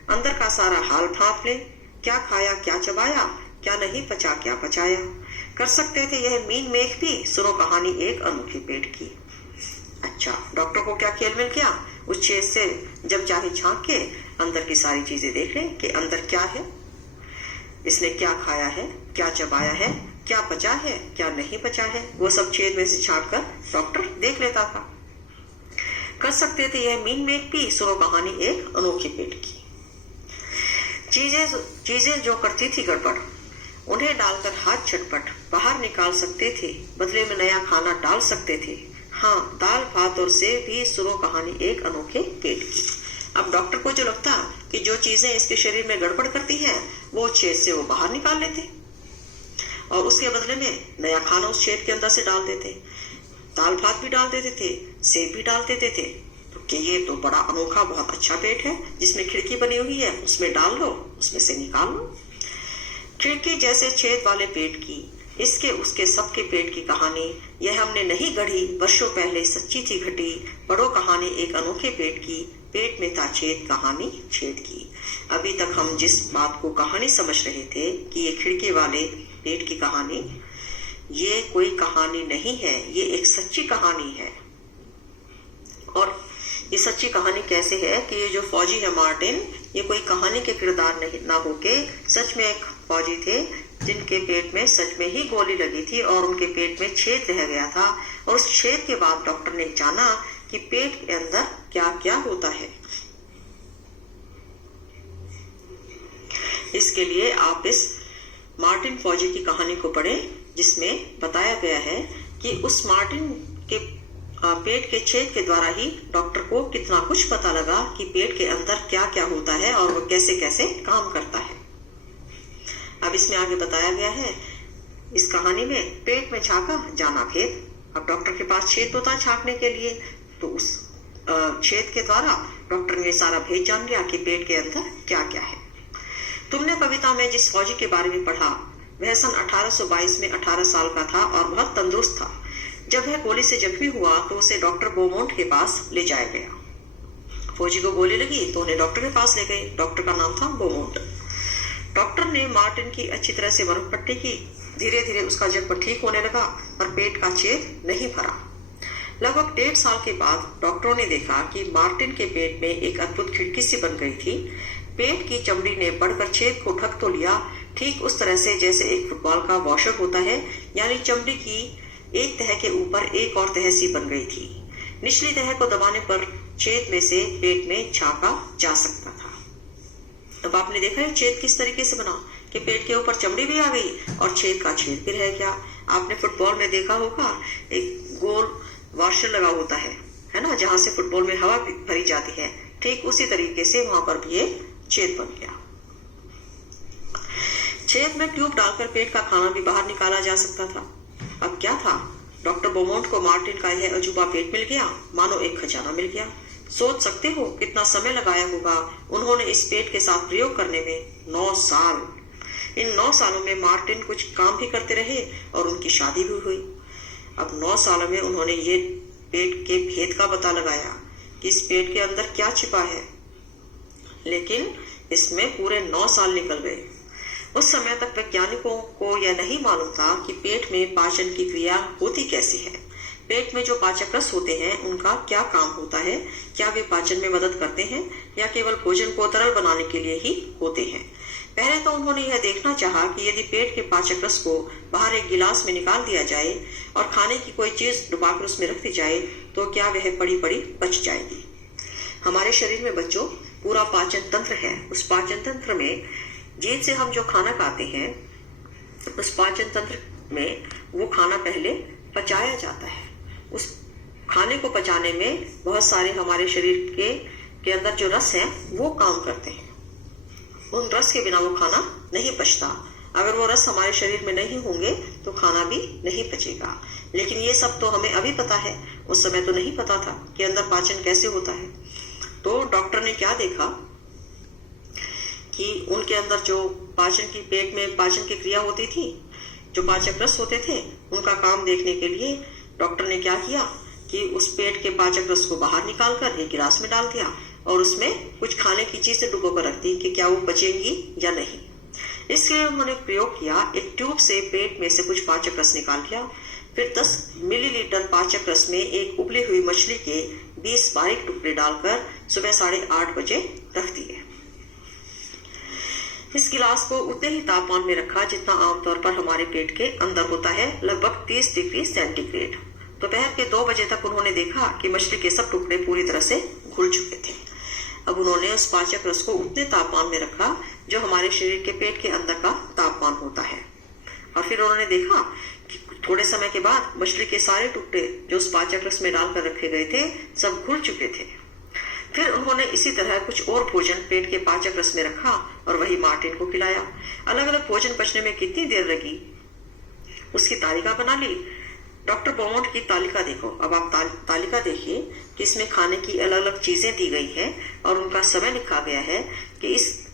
अंदर का सारा हाल भांप ले। क्या खाया क्या चबाया, क्या नहीं पचा क्या पचाया, कर सकते थे यह मीन मेघ भी। सुनो कहानी एक अनोखे पेट की। अच्छा, डॉक्टर को क्या खेल मिल गया? उस छेद से जब चाहे झांक के अंदर की सारी चीजें देख ले कि अंदर क्या है, इसने क्या खाया है, क्या चबाया है, क्या पचा है, क्या नहीं पचा है, वो सब छेद में से झांक कर डॉक्टर देख लेता था। कर सकते थे यह मीन मेट भी। सुनो कहानी एक अनोखे पेट की। चीजें जो करती थी गड़बड़, उन्हें डालकर हाथ झटपट बाहर निकाल सकते थे, बदले में नया खाना डाल सकते थे। हाँ, दाल भात और सेब भी। सुनो कहानी एक अनोखे पेट की। अब डॉक्टर को जो लगता कि जो चीजें इसके शरीर में गड़बड़ करती है वो छेद से वो बाहर निकाल लेते और उसके बदले में नया खाना उस छेद के अंदर से डाल देते। दाल भात भी डाल देते थे, सेब भी डाल देते थे। तो कि ये तो बड़ा अनोखा बहुत अच्छा पेट है, जिसमें खिड़की बनी हुई है, उसमें डाल लो, उसमें से निकाल लो। खिड़की जैसे छेद वाले पेट की, इसके उसके सबके पेट की कहानी यह हमने नहीं गढ़ी, वर्षों पहले सच्ची थी घटी। पढ़ो कहानी एक अनोखे पेट की, पेट में था छेद, कहानी छेद की। अभी तक हम जिस बात को कहानी समझ रहे थे कि ये खिड़की वाले पेट की कहानी, ये कोई कहानी नहीं है, ये एक सच्ची कहानी है। और ये सच्ची कहानी कैसे है कि ये जो फौजी है मार्टिन, ये कोई कहानी के किरदार नहीं ना होके सच में एक फौजी थे जिनके पेट में सच में ही गोली लगी थी और उनके पेट में छेद रह गया था। और उस छेद के बाद डॉक्टर ने जाना कि पेट के अंदर क्या क्या होता है। इसके लिए आप इस मार्टिन फौजी की कहानी को पढ़ें, जिसमें बताया गया है कि उस मार्टिन के पेट के छेद के द्वारा ही डॉक्टर को कितना कुछ पता लगा कि पेट के अंदर क्या क्या होता है और वो कैसे कैसे काम करता है। अब इसमें आगे बताया गया है इस कहानी में, पेट में झांका जाना भेद। अब डॉक्टर के पास छेद होता झांकने के लिए, तो उस छेद के द्वारा डॉक्टर ने सारा भेद जान लिया कि पेट के अंदर क्या क्या है। तुमने कविता में जिस फौजी के बारे में पढ़ा, वह सन 1822 में 18 साल का था और बहुत तंदुरुस्त था। जब वह गोली से जख्मी हुआ तो उसे डॉक्टर बोमोंट के पास ले जाया गया। फौजी को गोली लगी तो उन्हें डॉक्टर के पास ले गए। डॉक्टर का नाम था बोमोंट। डॉक्टर ने मार्टिन की अच्छी तरह से मरहम पट्टी की। धीरे धीरे उसका जख्म ठीक होने लगा और पेट का छेद नहीं भरा। लगभग 1.5 साल के बाद डॉक्टरों ने देखा कि मार्टिन के पेट में एक अद्भुत खिड़की सी बन गई थी। पेट की चमड़ी ने बढ़कर छेद को ढक तो लिया, ठीक उस तरह से जैसे एक फुटबॉल का वॉशर होता है, यानी चमड़ी की एक तह के ऊपर एक और तह सी बन गई थी। निचली तह को दबाने पर छेद में से पेट में झांका जा सकता था। अब आपने देखा है छेद किस तरीके से बना कि पेट के ऊपर चमड़ी भी आ गई और छेद का छेद भी रह गया। आपने फुटबॉल में देखा होगा एक गोल वॉशर लगा होता है ना, जहां से फुटबॉल में हवा भरी जाती है, ठीक उसी तरीके से वहां पर भी एक छेद बन गया। छेद में ट्यूब डालकर पेट का खाना भी बाहर निकाला जा सकता था। अब क्या था, डॉक्टर बोमोंट को मार्टिन का यह अजूबा पेट मिल गया, मानो एक खजाना मिल गया। सोच सकते हो कितना समय लगाया होगा उन्होंने इस पेट के साथ प्रयोग करने में। 9 साल। इन 9 सालों में मार्टिन कुछ काम भी करते रहे और उनकी शादी भी हुई। अब 9 सालों में उन्होंने ये पेट के भेद का पता लगाया कि इस पेट के अंदर क्या छिपा है, लेकिन इसमें पूरे 9 साल निकल गए। उस समय तक वैज्ञानिकों को यह नहीं मालूम था कि पेट में पाचन की क्रिया होती कैसी है। पेट में जो पाचक रस होते हैं उनका क्या काम होता है, क्या वे पाचन में मदद करते हैं या केवल भोजन को तरल बनाने के लिए ही होते हैं। पहले तो उन्होंने यह देखना चाहा कि यदि पेट के पाचक रस को बाहर एक गिलास में निकाल दिया जाए और खाने की कोई चीज डुबाकर उसमें रख दी जाए तो क्या वह पड़ी पड़ी पच जाएगी। हमारे शरीर में बच्चों पूरा पाचन तंत्र है। उस पाचन तंत्र में जीभ से हम जो खाना खाते हैं, उस पाचन तंत्र में वो खाना पहले पचाया जाता है। उस खाने को पचाने में बहुत सारे हमारे शरीर के अंदर जो रस है वो काम करते हैं। उन रस के बिना वो खाना नहीं पचता। अगर वो रस हमारे शरीर में नहीं होंगे तो खाना भी नहीं पचेगा। लेकिन ये सब तो हमें अभी पता है, उस समय तो नहीं पता था कि अंदर पाचन कैसे होता है। तो डॉक्टर ने क्या देखा कि उनके अंदर जो पाचन की पेट में पाचन की क्रिया होती थी, जो पाचक रस होते थे, उनका काम देखने के लिए डॉक्टर ने क्या किया कि उस पेट के पाचक रस को बाहर निकालकर एक गिलास में डाल दिया और उसमें कुछ खाने की चीजें डुबो कर रख दी कि क्या वो पचेंगी या नहीं। इसके लिए उन्होंने प्रयोग किया, एक ट्यूब से पेट में से कुछ पाचक रस निकाल लिया, फिर 10 मिलीलीटर पाचक रस में एक उबली हुई मछली के 20 बारीक टुकड़े डालकर सुबह 8:30 बजे रख दिए। इस गिलास को उतने ही तापमान में रखा जितना आमतौर पर हमारे पेट के अंदर होता है, लगभग 30 डिग्री सेंटीग्रेड। दोपहर के 2 बजे तक उन्होंने देखा कि मछली के सब टुकड़े पूरी तरह से घुल चुके थे। अब उन्होंने उस पाचक रस को उतने तापमान में रखा जो हमारे शरीर के पेट के अंदर का तापमान होता है, और फिर उन्होंने देखा कि थोड़े समय के बाद मछली के सारे टुकड़े जो उस पाचक रस में डालकर रखे गए थे सब घुल चुके थे। फिर उन्होंने इसी तरह कुछ और भोजन पेट के पाचक रस में रखा और वही मार्टिन को खिलाया। अलग अलग भोजन पचने में कितनी देर लगी उसकी तालिका बना ली। डॉक्टर बोमोट की तालिका देखो। अब आप तालिका देखिए कि इसमें खाने की अलग अलग चीजें दी गई है और उनका समय लिखा गया है कि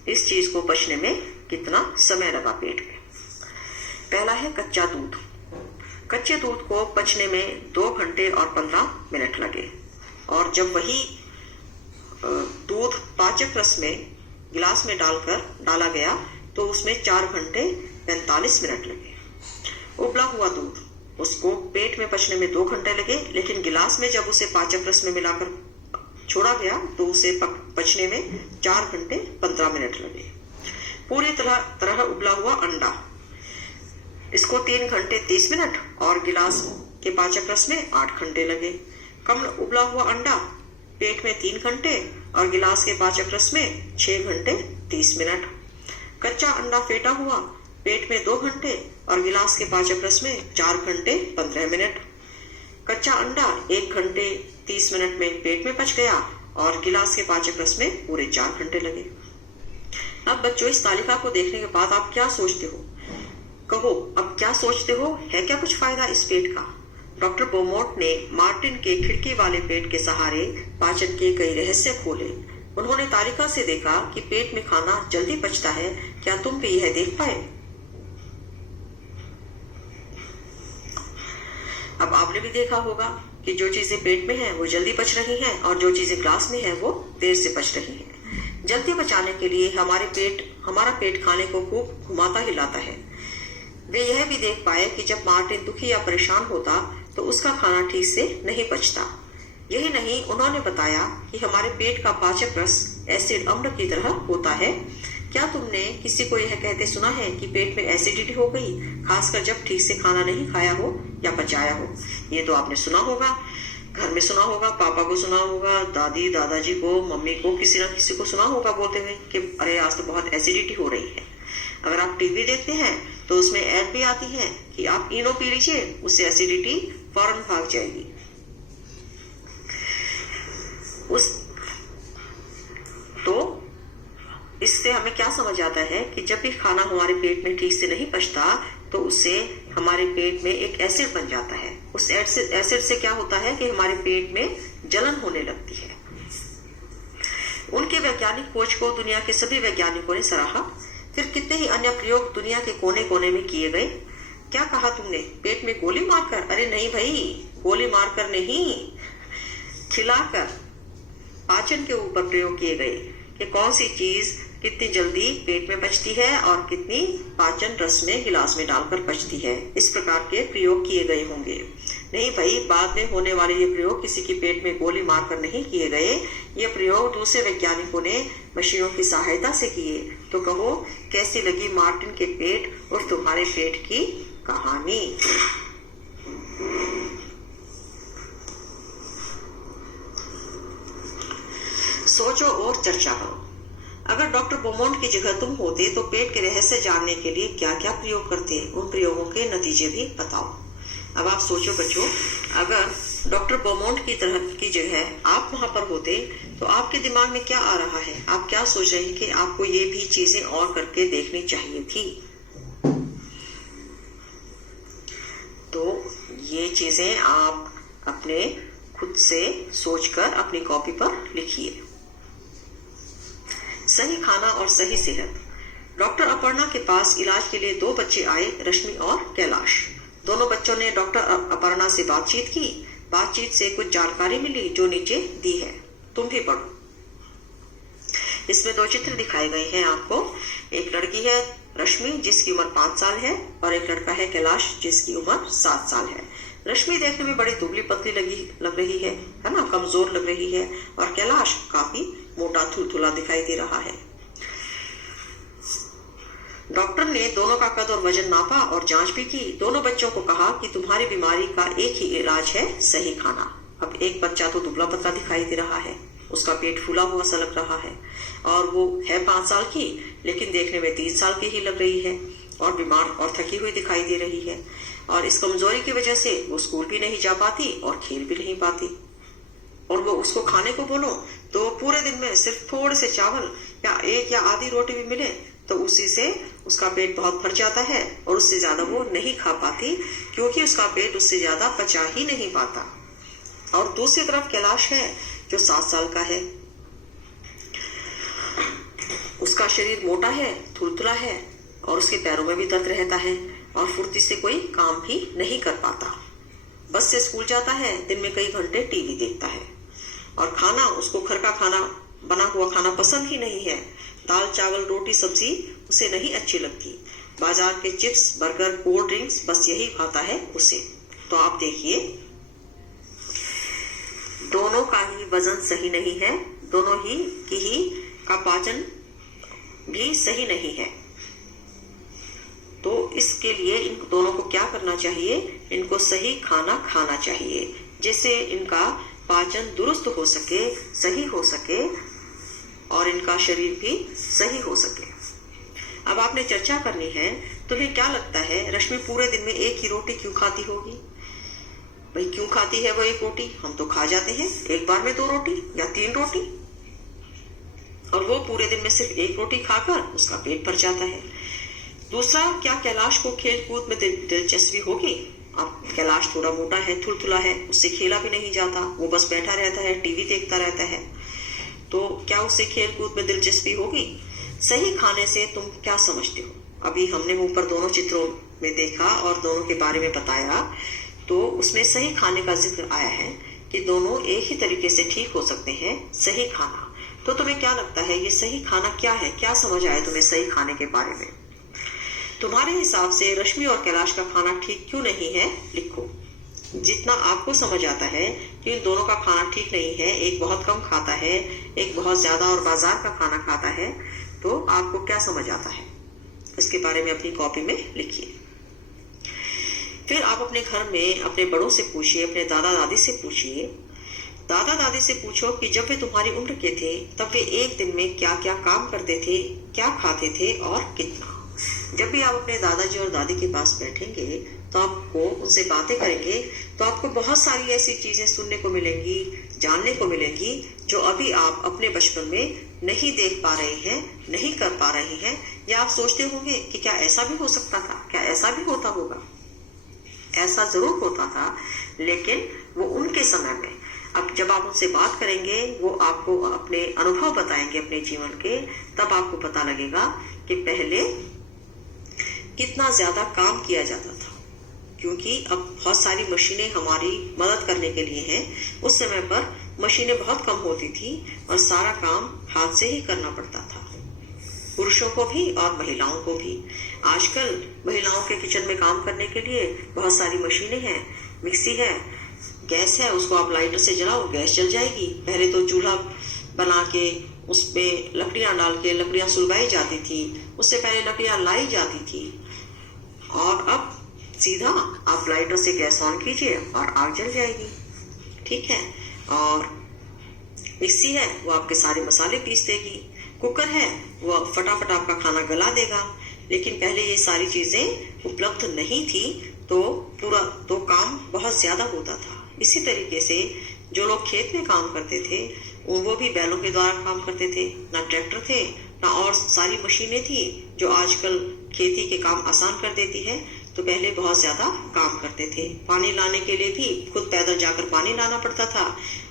इस चीज को पचने में कितना समय लगा पेट में। पहला है कच्चा दूध। कच्चे दूध को पचने में 2 घंटे और 15 मिनट लगे, और जब वही दूध पाचक रस में गिलास में डाला गया तो उसमें 4 घंटे 45 मिनट लगे। उबला हुआ दूध, उसको पेट में पचने में 2 घंटे लगे, लेकिन गिलास में जब उसे पाचक रस में मिलाकर छोड़ा गया तो उसे पचने में 4 घंटे 15 मिनट लगे। पूरी तरह उबला हुआ अंडा, इसको 3 घंटे 30 मिनट और गिलास के पाचक रस में 8 घंटे लगे। कम उबला हुआ अंडा पेट में 3 घंटे और गिलास के पाचक रस में 6 घंटे 30 मिनट। कच्चा अंडा फेंटा हुआ पेट में 2 घंटे और गिलास के पाचक रस में 4 घंटे 15 मिनट। कच्चा अंडा 1 घंटे 30 मिनट में पेट में पच गया और गिलास के पाचक रस में पूरे 4 घंटे लगे। अब बच्चों, इस तालिका को देखने के बाद आप क्या सोचते हो? कहो, अब क्या सोचते हो? है क्या कुछ फायदा इस पेट का? डॉक्टर बोमोट ने मार्टिन के खिड़की वाले पेट के सहारे पाचन के कई रहस्य खोले। उन्होंने तालिका से देखा कि पेट में खाना जल्दी पचता है। क्या तुम भी यह देख पाए? अब आपने भी देखा होगा कि जो चीजें पेट में हैं वो जल्दी पच रही हैं और जो चीजें ग्लास में हैं वो देर से पच रही हैं। जल्दी पचाने के लिए हमारा पेट खाने को खूब घुमाता हिलाता है। वे यह भी देख पाए कि जब मार्टिन दुखी या परेशान होता तो उसका खाना ठीक से नहीं पचता। यही नहीं, उन्होंने बताया कि हमारे पेट का पाचक रस एसिड अम्ल की तरह होता है। क्या तुमने किसी को यह कहते सुना है कि पेट में एसिडिटी हो गई, खासकर जब ठीक से खाना नहीं खाया हो या पचाया हो? ये तो आपने सुना होगा, घर में सुना होगा, पापा को सुना होगा, दादी दादाजी को, मम्मी को, किसी न किसी को सुना होगा बोलते हुए कि अरे आज तो बहुत एसिडिटी हो रही है। अगर आप टीवी देखते हैं तो उसमें ऐड भी आती है कि आप इनो पी लीजिए, उससे एसिडिटी फौरन भाग जाएगी। तो इससे हमें क्या समझ आता है कि जब भी खाना हमारे पेट में ठीक से नहीं पचता तो उससे हमारे पेट में एक एसिड बन जाता है। उस एसिड से क्या होता है कि हमारे पेट में जलन होने लगती है। उनके वैज्ञानिक खोज को दुनिया के सभी वैज्ञानिकों ने सराहा। फिर कितने ही अन्य प्रयोग दुनिया के कोने कोने में किए गए। क्या कहा तुमने? पेट में गोली मारकर? अरे नहीं भाई, गोली मारकर नहीं, खिलाकर पाचन के ऊपर प्रयोग किए गए कि कौन सी चीज कितनी जल्दी पेट में पचती है और कितनी पाचन रस में गिलास में डालकर पचती है। इस प्रकार के प्रयोग किए गए होंगे। नहीं भाई, बाद में होने वाले ये प्रयोग किसी के पेट में गोली मारकर नहीं किए गए। ये प्रयोग दूसरे वैज्ञानिकों ने मशीनों की सहायता से किए। तो कहो, कैसी लगी मार्टिन के पेट और तुम्हारे पेट की कहानी? सोचो और चर्चा करो। अगर डॉक्टर बोमोट की जगह तुम होते तो पेट के रहस्य जानने के लिए क्या क्या प्रयोग करते? उन प्रयोगों के नतीजे भी बताओ। अब आप सोचो बच्चों, अगर डॉक्टर बोमोट की तरह की जगह आप वहां पर होते तो आपके दिमाग में क्या आ रहा है? आप क्या सोच रहे हैं कि आपको ये भी चीजें और करके देखनी चाहिए थी? तो ये चीजें आप अपने खुद से सोचकर अपनी कॉपी पर लिखिए। सही खाना और सही सेहत। डॉक्टर अपर्णा के पास इलाज के लिए 2 बच्चे आए, रश्मि और कैलाश। दोनों बच्चों ने डॉक्टर अपर्णा से बातचीत की। बातचीत से कुछ जानकारी मिली जो नीचे दी है, तुम भी पढ़ो। इसमें 2 चित्र दिखाए गए हैं आपको। एक लड़की है रश्मि जिसकी उम्र 5 साल है और एक लड़का है कैलाश जिसकी उम्र 7 साल है। रश्मि देखने में बड़ी दुबली पतली लग रही है ना, कमजोर लग रही है, और कैलाश काफी मोटा थुलथुला दिखाई दे रहा है। डॉक्टर ने दोनों का कद और वजन नापा और जांच भी की। दोनों बच्चों को कहा कि तुम्हारी बीमारी का एक ही इलाज है, सही खाना। अब एक बच्चा तो दुबला पतला दिखाई दे रहा है, उसका पेट फूला हुआ सा लग रहा है, और वो है 5 साल की, लेकिन देखने में 3 साल की ही लग रही है, और बीमार और थकी हुई दिखाई दे रही है। और इस कमजोरी की वजह से वो स्कूल भी नहीं जा पाती और खेल भी नहीं पाती। और वो उसको खाने को बोलो तो पूरे दिन में सिर्फ थोड़े से चावल या एक या आधी रोटी भी मिले तो उसी से उसका पेट बहुत भर जाता है, और उससे ज्यादा वो नहीं खा पाती, क्योंकि उसका पेट उससे ज्यादा पचा ही नहीं पाता। और दूसरी तरफ कैलाश है जो 7 साल का है। उसका शरीर मोटा है, थुलथुला है, और उसके पैरों में भी दर्द रहता है, और फुर्ती से कोई काम भी नहीं कर पाता। बस से स्कूल जाता है, दिन में कई घंटे टीवी देखता है, और खाना उसको घर का खाना बना हुआ खाना पसंद ही नहीं है। दाल चावल रोटी सब्जी उसे नहीं अच्छी लगती। बाजार के चिप्स बर्गर कोल्ड ड्रिंक्स बस यही खाता है उसे। तो आप देखिए, दोनों का ही वजन सही नहीं है, दोनों ही का पाचन भी सही नहीं है। तो इसके लिए इन दोनों को क्या करना चाहिए, इनको सही खाना खाना चाहिए, जिससे इनका पाचन दुरुस्त हो सके, सही हो सके, और इनका शरीर भी सही हो सके। अब आपने चर्चा करनी है, तुम्हें क्या लगता है रश्मि पूरे दिन में एक ही रोटी क्यों खाती होगी? भाई क्यों खाती है वो एक रोटी? हम तो खा जाते हैं एक बार में 2 रोटी या 3 रोटी, और वो पूरे दिन में सिर्फ एक रोटी खाकर उसका पेट भर जाता है। दूसरा, क्या कैलाश को खेल कूद में दिलचस्पी होगी? अब कैलाश थोड़ा मोटा है, थुलथुला है, उससे खेला भी नहीं जाता, वो बस बैठा रहता है, टीवी देखता रहता है। तो क्या उसे खेल कूद में दिलचस्पी होगी? सही खाने से तुम क्या समझते हो? अभी हमने ऊपर दोनों चित्रों में देखा और दोनों के बारे में बताया, तो उसमें सही खाने का जिक्र आया है कि दोनों एक ही तरीके से ठीक हो सकते हैं, सही खाना। तो तुम्हें क्या लगता है ये सही खाना क्या है? क्या समझ आया तुम्हें सही खाने के बारे में? तुम्हारे हिसाब से रश्मि और कैलाश का खाना ठीक क्यों नहीं है, लिखो। जितना आपको समझ आता है कि इन दोनों का खाना ठीक नहीं है, एक बहुत कम खाता है, एक बहुत ज्यादा और बाजार का खाना खाता है, तो आपको क्या समझ आता है इसके बारे में अपनी कॉपी में लिखिए। फिर आप अपने घर में अपने बड़ों से पूछिए, अपने दादा दादी से पूछिए। दादा दादी से पूछो कि जब वे तुम्हारी उम्र के थे तब वे एक दिन में क्या क्या काम करते थे, क्या खाते थे और कितना। जब भी आप अपने दादाजी और दादी के पास बैठेंगे तो आपको उनसे बातें करेंगे तो आपको बहुत सारी ऐसी चीजें सुनने को मिलेंगी, जानने को मिलेंगी, जो अभी आप अपने बचपन में नहीं देख पा रहे हैं, नहीं कर पा रहे हैं, या आप सोचते होंगे कि क्या ऐसा भी हो सकता था, क्या ऐसा भी होता होगा। ऐसा जरूर होता था, लेकिन वो उनके समय में। अब जब आप उनसे बात करेंगे, वो आपको अपने अनुभव बताएंगे अपने जीवन के, तब आपको पता लगेगा कि पहले कितना ज्यादा काम किया जाता था, क्योंकि अब बहुत सारी मशीनें हमारी मदद करने के लिए हैं। उस समय पर मशीनें बहुत कम होती थी और सारा काम हाथ से ही करना पड़ता था, पुरुषों को भी और महिलाओं को भी। आजकल महिलाओं के किचन में काम करने के लिए बहुत सारी मशीनें हैं, मिक्सी है, गैस है, उसको आप लाइटर से जलाओ, गैस जल जाएगी। पहले तो चूल्हा बना के उसमें लकड़ियां डाल के लकड़ियां सुलगाई जाती थी, उससे पहले लकड़ियां लाई जाती थी, और अब सीधा आप लाइटर से गैस ऑन कीजिए और आग जल जाएगी। ठीक है। और मिक्सी है, वो आपके सारे मसाले पीस देगी। कुकर है, वो फटाफट आपका खाना गला देगा। लेकिन पहले ये सारी चीजें उपलब्ध नहीं थी, तो काम बहुत ज्यादा होता था। इसी तरीके से जो लोग खेत में काम करते थे, वो भी बैलों के द्वारा काम करते थे। ना ट्रैक्टर थे, ना और सारी मशीनें थी जो आजकल खेती के काम आसान कर देती है। तो पहले बहुत ज्यादा काम करते थे। पानी लाने के लिए भी खुद पैदल जाकर पानी लाना पड़ता था।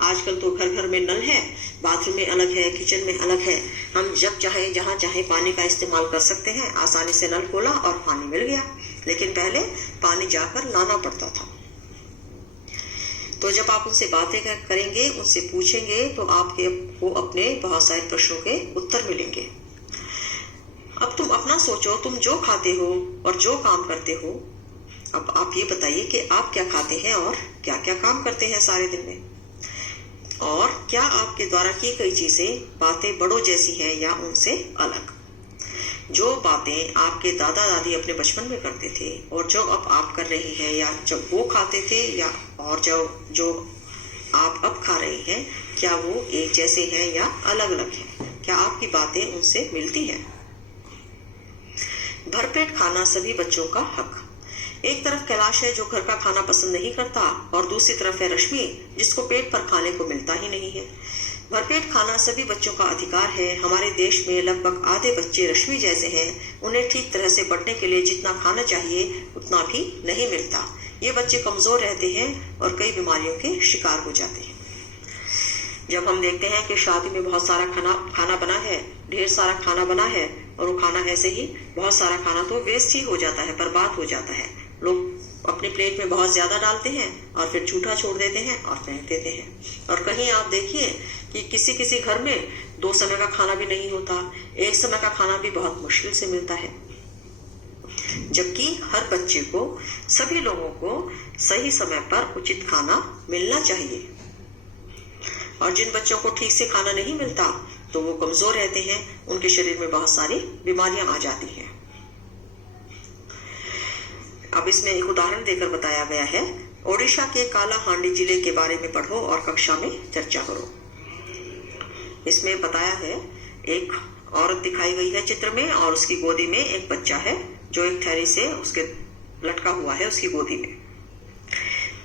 आजकल तो घर घर में नल है, बाथरूम में अलग है, किचन में अलग है। हम जब चाहे जहाँ चाहे पानी का इस्तेमाल कर सकते हैं। आसानी से नल खोला और पानी मिल गया। लेकिन पहले पानी जाकर लाना पड़ता था। तो जब आप उनसे बातें करेंगे, उनसे पूछेंगे, तो आपको अपने बहुत सारे प्रश्नों के उत्तर मिलेंगे। अब तुम अपना सोचो, तुम जो खाते हो और जो काम करते हो। अब आप ये बताइए कि आप क्या खाते हैं और क्या क्या काम करते हैं सारे दिन में, और क्या आपके द्वारा की गई चीजें, बातें बड़ों जैसी हैं या उनसे अलग। जो बातें आपके दादा दादी अपने बचपन में करते थे और जो अब आप कर रहे हैं, या जब वो खाते थे या और जो आप अब खा रहे हैं, क्या वो एक जैसे हैं या अलग अलग हैं? क्या आपकी बातें उनसे मिलती हैं? भरपेट खाना सभी बच्चों का हक। एक तरफ कैलाश है जो घर का खाना पसंद नहीं करता, और दूसरी तरफ है रश्मि जिसको पेट पर खाने को मिलता ही नहीं है। भरपेट खाना सभी बच्चों का अधिकार है। हमारे देश में लगभग आधे बच्चे रश्मि जैसे हैं। उन्हें ठीक तरह से बढ़ने के लिए जितना खाना चाहिए उतना भी नहीं मिलता। ये बच्चे कमजोर रहते हैं और कई बीमारियों के शिकार हो जाते हैं। जब हम देखते हैं कि शादी में बहुत सारा खाना बना है, ढेर सारा खाना बना है, और वो खाना ऐसे ही बहुत सारा खाना तो वेस्ट ही हो जाता है, बर्बाद हो जाता है। लोग अपनी प्लेट में बहुत ज्यादा डालते हैं और फिर झूठा छोड़ देते हैं और फेंक देते हैं। और कहीं आप देखिए कि किसी किसी घर में 2 समय का खाना भी नहीं होता, 1 समय का खाना भी बहुत मुश्किल से मिलता है। जबकि हर बच्चे को, सभी लोगों को सही समय पर उचित खाना मिलना चाहिए। और जिन बच्चों को ठीक से खाना नहीं मिलता तो वो कमजोर रहते हैं, उनके शरीर में बहुत सारी बीमारियां आ जाती हैं। अब इसमें एक उदाहरण देकर बताया गया है। ओडिशा के कालाहांडी जिले के बारे में पढ़ो और कक्षा में चर्चा करो। इसमें बताया है, एक औरत दिखाई गई है चित्र में, और उसकी गोदी में एक बच्चा है जो एक थैली से उसके लटका हुआ है उसकी गोदी में।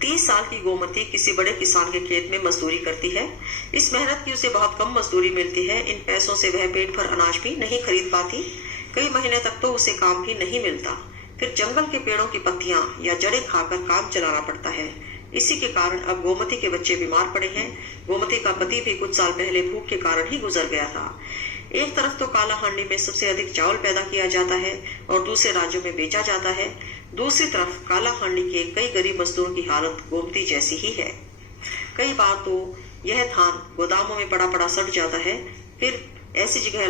30 साल की गोमती किसी बड़े किसान के खेत में मजदूरी करती है। इस मेहनत की उसे बहुत कम मजदूरी मिलती है। इन पैसों से वह पेट भर अनाज भी नहीं खरीद पाती। कई महीने तक तो उसे काम भी नहीं मिलता। फिर जंगल के पेड़ों की पत्तियां या जड़ें खाकर काम चलाना पड़ता है। इसी के कारण अब गोमती के बच्चे बीमार पड़े हैं। गोमती का पति भी कुछ साल पहले भूख के कारण ही गुजर गया था। एक तरफ तो कालाहांडी में सबसे अधिक चावल पैदा किया जाता है और दूसरे राज्यों में बेचा जाता है। दूसरी तरफ कालाहांडी के कई गरीब मजदूरों की हालत गोमती जैसी ही है। कई बार तो यह धान गोदामों में पड़ा पड़ा सड़ जाता है। फिर ऐसी जगह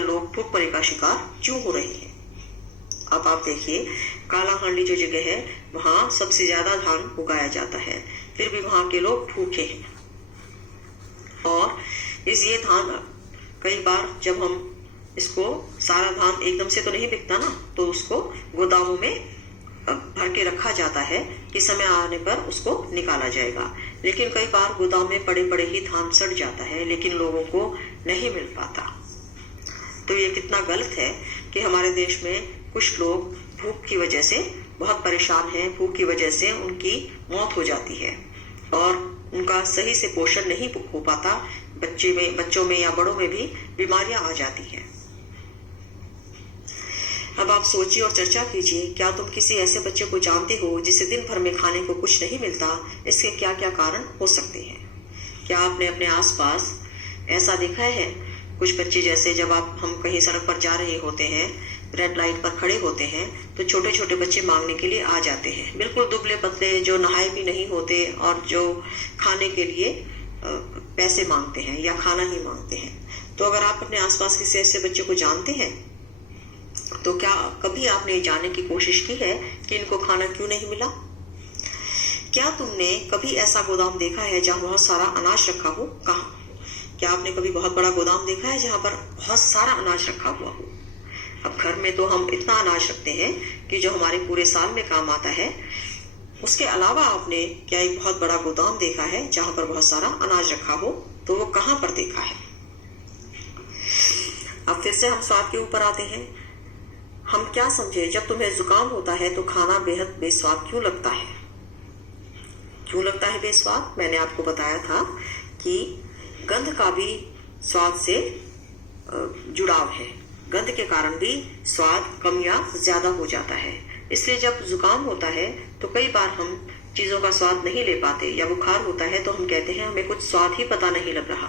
लोग भूखमरी का शिकार क्यों हो रहे हैं? अब आप देखिए, कालाहांडी जो जगह है वहां सबसे ज्यादा धान उगाया जाता है, फिर भी वहां के लोग भूखे हैं। और ये धान कई बार जब हम इसको, सारा धान एकदम से तो नहीं बिकता ना, तो उसको गोदामों में भर के रखा जाता है कि समय आने पर उसको निकाला जाएगा। लेकिन कई बार गोदाम में पड़े पड़े ही धान सड़ जाता है, लेकिन लोगों को नहीं मिल पाता। तो ये कितना गलत है कि हमारे देश में कुछ लोग भूख की वजह से बहुत परेशान हैं। भूख की वजह से उनकी मौत हो जाती है और उनका सही से पोषण नहीं हो पाता। बच्चों में या बड़ों में भी बीमारियां आ जाती हैं। अब आप सोचिए और चर्चा कीजिए, क्या तुम किसी ऐसे बच्चे को जानते हो जिसे दिन भर में खाने को कुछ नहीं मिलता? इसके क्या क्या कारण हो सकते हैं? क्या आपने अपने आसपास ऐसा देखा है? कुछ बच्चे, जैसे जब हम कहीं सड़क पर जा रहे होते हैं, रेड लाइट पर खड़े होते हैं, तो छोटे छोटे बच्चे मांगने के लिए आ जाते हैं। बिल्कुल दुबले पतले, जो नहाए भी नहीं होते और जो खाने के लिए पैसे मांगते हैं या खाना ही मांगते हैं। तो अगर आप अपने आसपास किसी ऐसे बच्चे को जानते हैं, तो क्या कभी आपने जानने की कोशिश की है कि इनको खाना क्यों नहीं मिला? क्या तुमने कभी ऐसा गोदाम देखा है जहां बहुत सारा अनाज रखा हो? कहाँ? क्या आपने कभी बहुत बड़ा गोदाम देखा है जहां पर बहुत सारा अनाज रखा हुआ हो? अब घर में तो हम इतना अनाज रखते हैं कि जो हमारे पूरे साल में काम आता है। उसके अलावा आपने क्या एक बहुत बड़ा गोदाम देखा है जहां पर बहुत सारा अनाज रखा हो? तो वो कहां पर देखा है? अब फिर से हम स्वाद के ऊपर आते हैं। हम क्या समझे, जब तुम्हें जुकाम होता है तो खाना बेहद बेस्वाद क्यों लगता है? क्यों लगता है बेस्वाद? मैंने आपको बताया था कि गंध का भी स्वाद से जुड़ाव है। गंध के कारण भी स्वाद कम या ज्यादा हो जाता है। इसलिए जब जुकाम होता है तो कई बार हम चीजों का स्वाद नहीं ले पाते, या बुखार होता है तो हम कहते हैं हमें कुछ स्वाद ही पता नहीं लग रहा।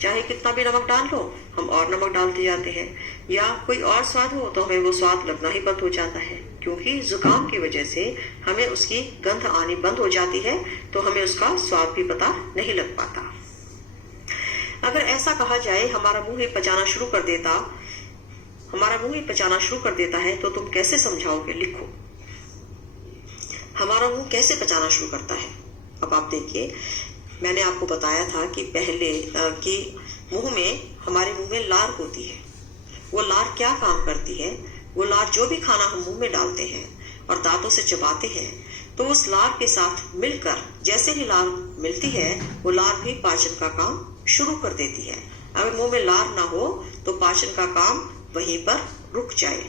चाहे कितना भी नमक डाल लो, हम और नमक डालते जाते हैं, या कोई और स्वाद हो तो हमें वो स्वाद लगना ही बंद हो जाता है, क्योंकि जुकाम की वजह से हमें उसकी गंध आनी बंद हो जाती है, तो हमें उसका स्वाद भी पता नहीं लग पाता। अगर ऐसा कहा जाए हमारा मुंह ही पचाना शुरू कर देता है, तो तुम कैसे समझाओगे? लिखो, हमारा मुंह कैसे पचाना शुरू करता है? अब आप देखिए, मैंने आपको बताया था कि पहले कि हमारे मुंह में लार होती है, वो लार क्या काम करती है। वो लार जो भी खाना हम मुंह में डालते हैं और दांतों से चबाते हैं, तो उस लार के साथ मिलकर जैसे ही लार मिलती है, वो लार भी पाचन का काम शुरू कर देती है। अगर मुंह में लार ना हो तो पाचन का काम वहीं पर रुक जाए,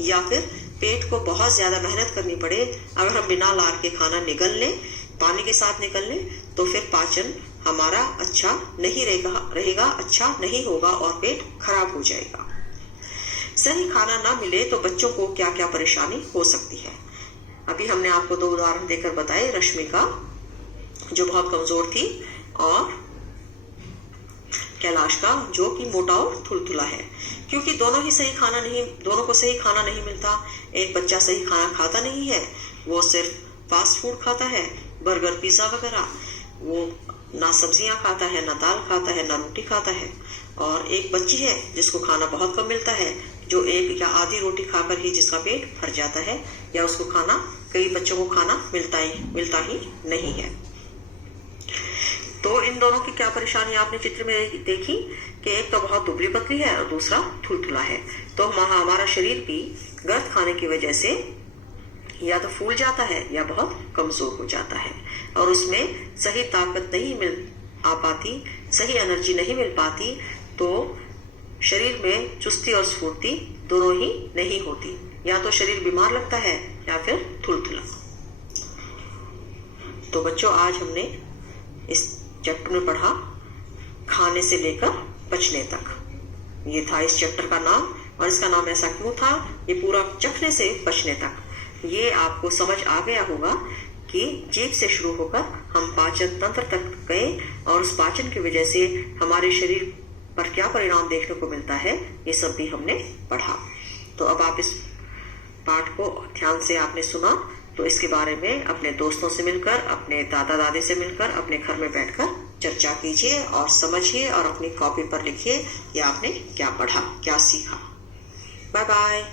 या फिर पेट को बहुत ज्यादा मेहनत करनी पड़े। अगर हम बिना लार के खाना निगल लें, पानी के साथ निगल लें, तो फिर पाचन हमारा अच्छा नहीं रहेगा, अच्छा नहीं होगा और पेट खराब हो जाएगा। सही खाना ना मिले तो बच्चों को क्या क्या परेशानी हो सकती है। अभी हमने आपको 2 उदाहरण देकर बताए, रश्मिका जो बहुत कमजोर थी और कैलाश का जो कि मोटा और थुलथुला है, क्योंकि दोनों को सही खाना नहीं मिलता। एक बच्चा सही खाना खाता नहीं है, वो सिर्फ फास्ट फूड खाता है, बर्गर पिज्जा वगैरह। वो ना सब्जियां खाता है, ना दाल खाता है, ना रोटी खाता है। और एक बच्ची है जिसको खाना बहुत कम मिलता है, जो एक या आधी रोटी खाकर ही जिसका पेट भर जाता है, या उसको खाना, कई बच्चों को खाना मिलता ही नहीं है। तो इन दोनों की क्या परेशानी आपने चित्र में देखी कि एक तो बहुत दुबली पतली है और दूसरा थुलथुला है। तो हमारा शरीर भी गलत खाने की वजह से या तो फूल जाता है या बहुत कमजोर हो जाता है, और उसमें सही ताकत नहीं मिल पाती, सही एनर्जी नहीं मिल पाती, तो शरीर में चुस्ती और स्फूर्ति दोनों ही नहीं होती। या तो शरीर बीमार लगता है या फिर थुलथुला। तो बच्चों, आज हमने इस चैप्टर में पढ़ा खाने से लेकर बचने तक। ये था इस चैप्टर का नाम, और इसका नाम ऐसा क्यों था, ये पूरा चखने से बचने तक। ये आपको समझ आ गया होगा कि जीभ से शुरू होकर हम पाचन तंत्र तक गए, और उस पाचन की वजह से हमारे शरीर पर क्या परिणाम देखने को मिलता है, ये सब भी हमने पढ़ा। तो अब आप इस पाठ को ध्यान से आपने सुना, तो इसके बारे में अपने दोस्तों से मिलकर, अपने दादा दादी से मिलकर, अपने घर में बैठकर चर्चा कीजिए और समझिए, और अपनी कॉपी पर लिखिए कि आपने क्या पढ़ा, क्या सीखा। Bye bye.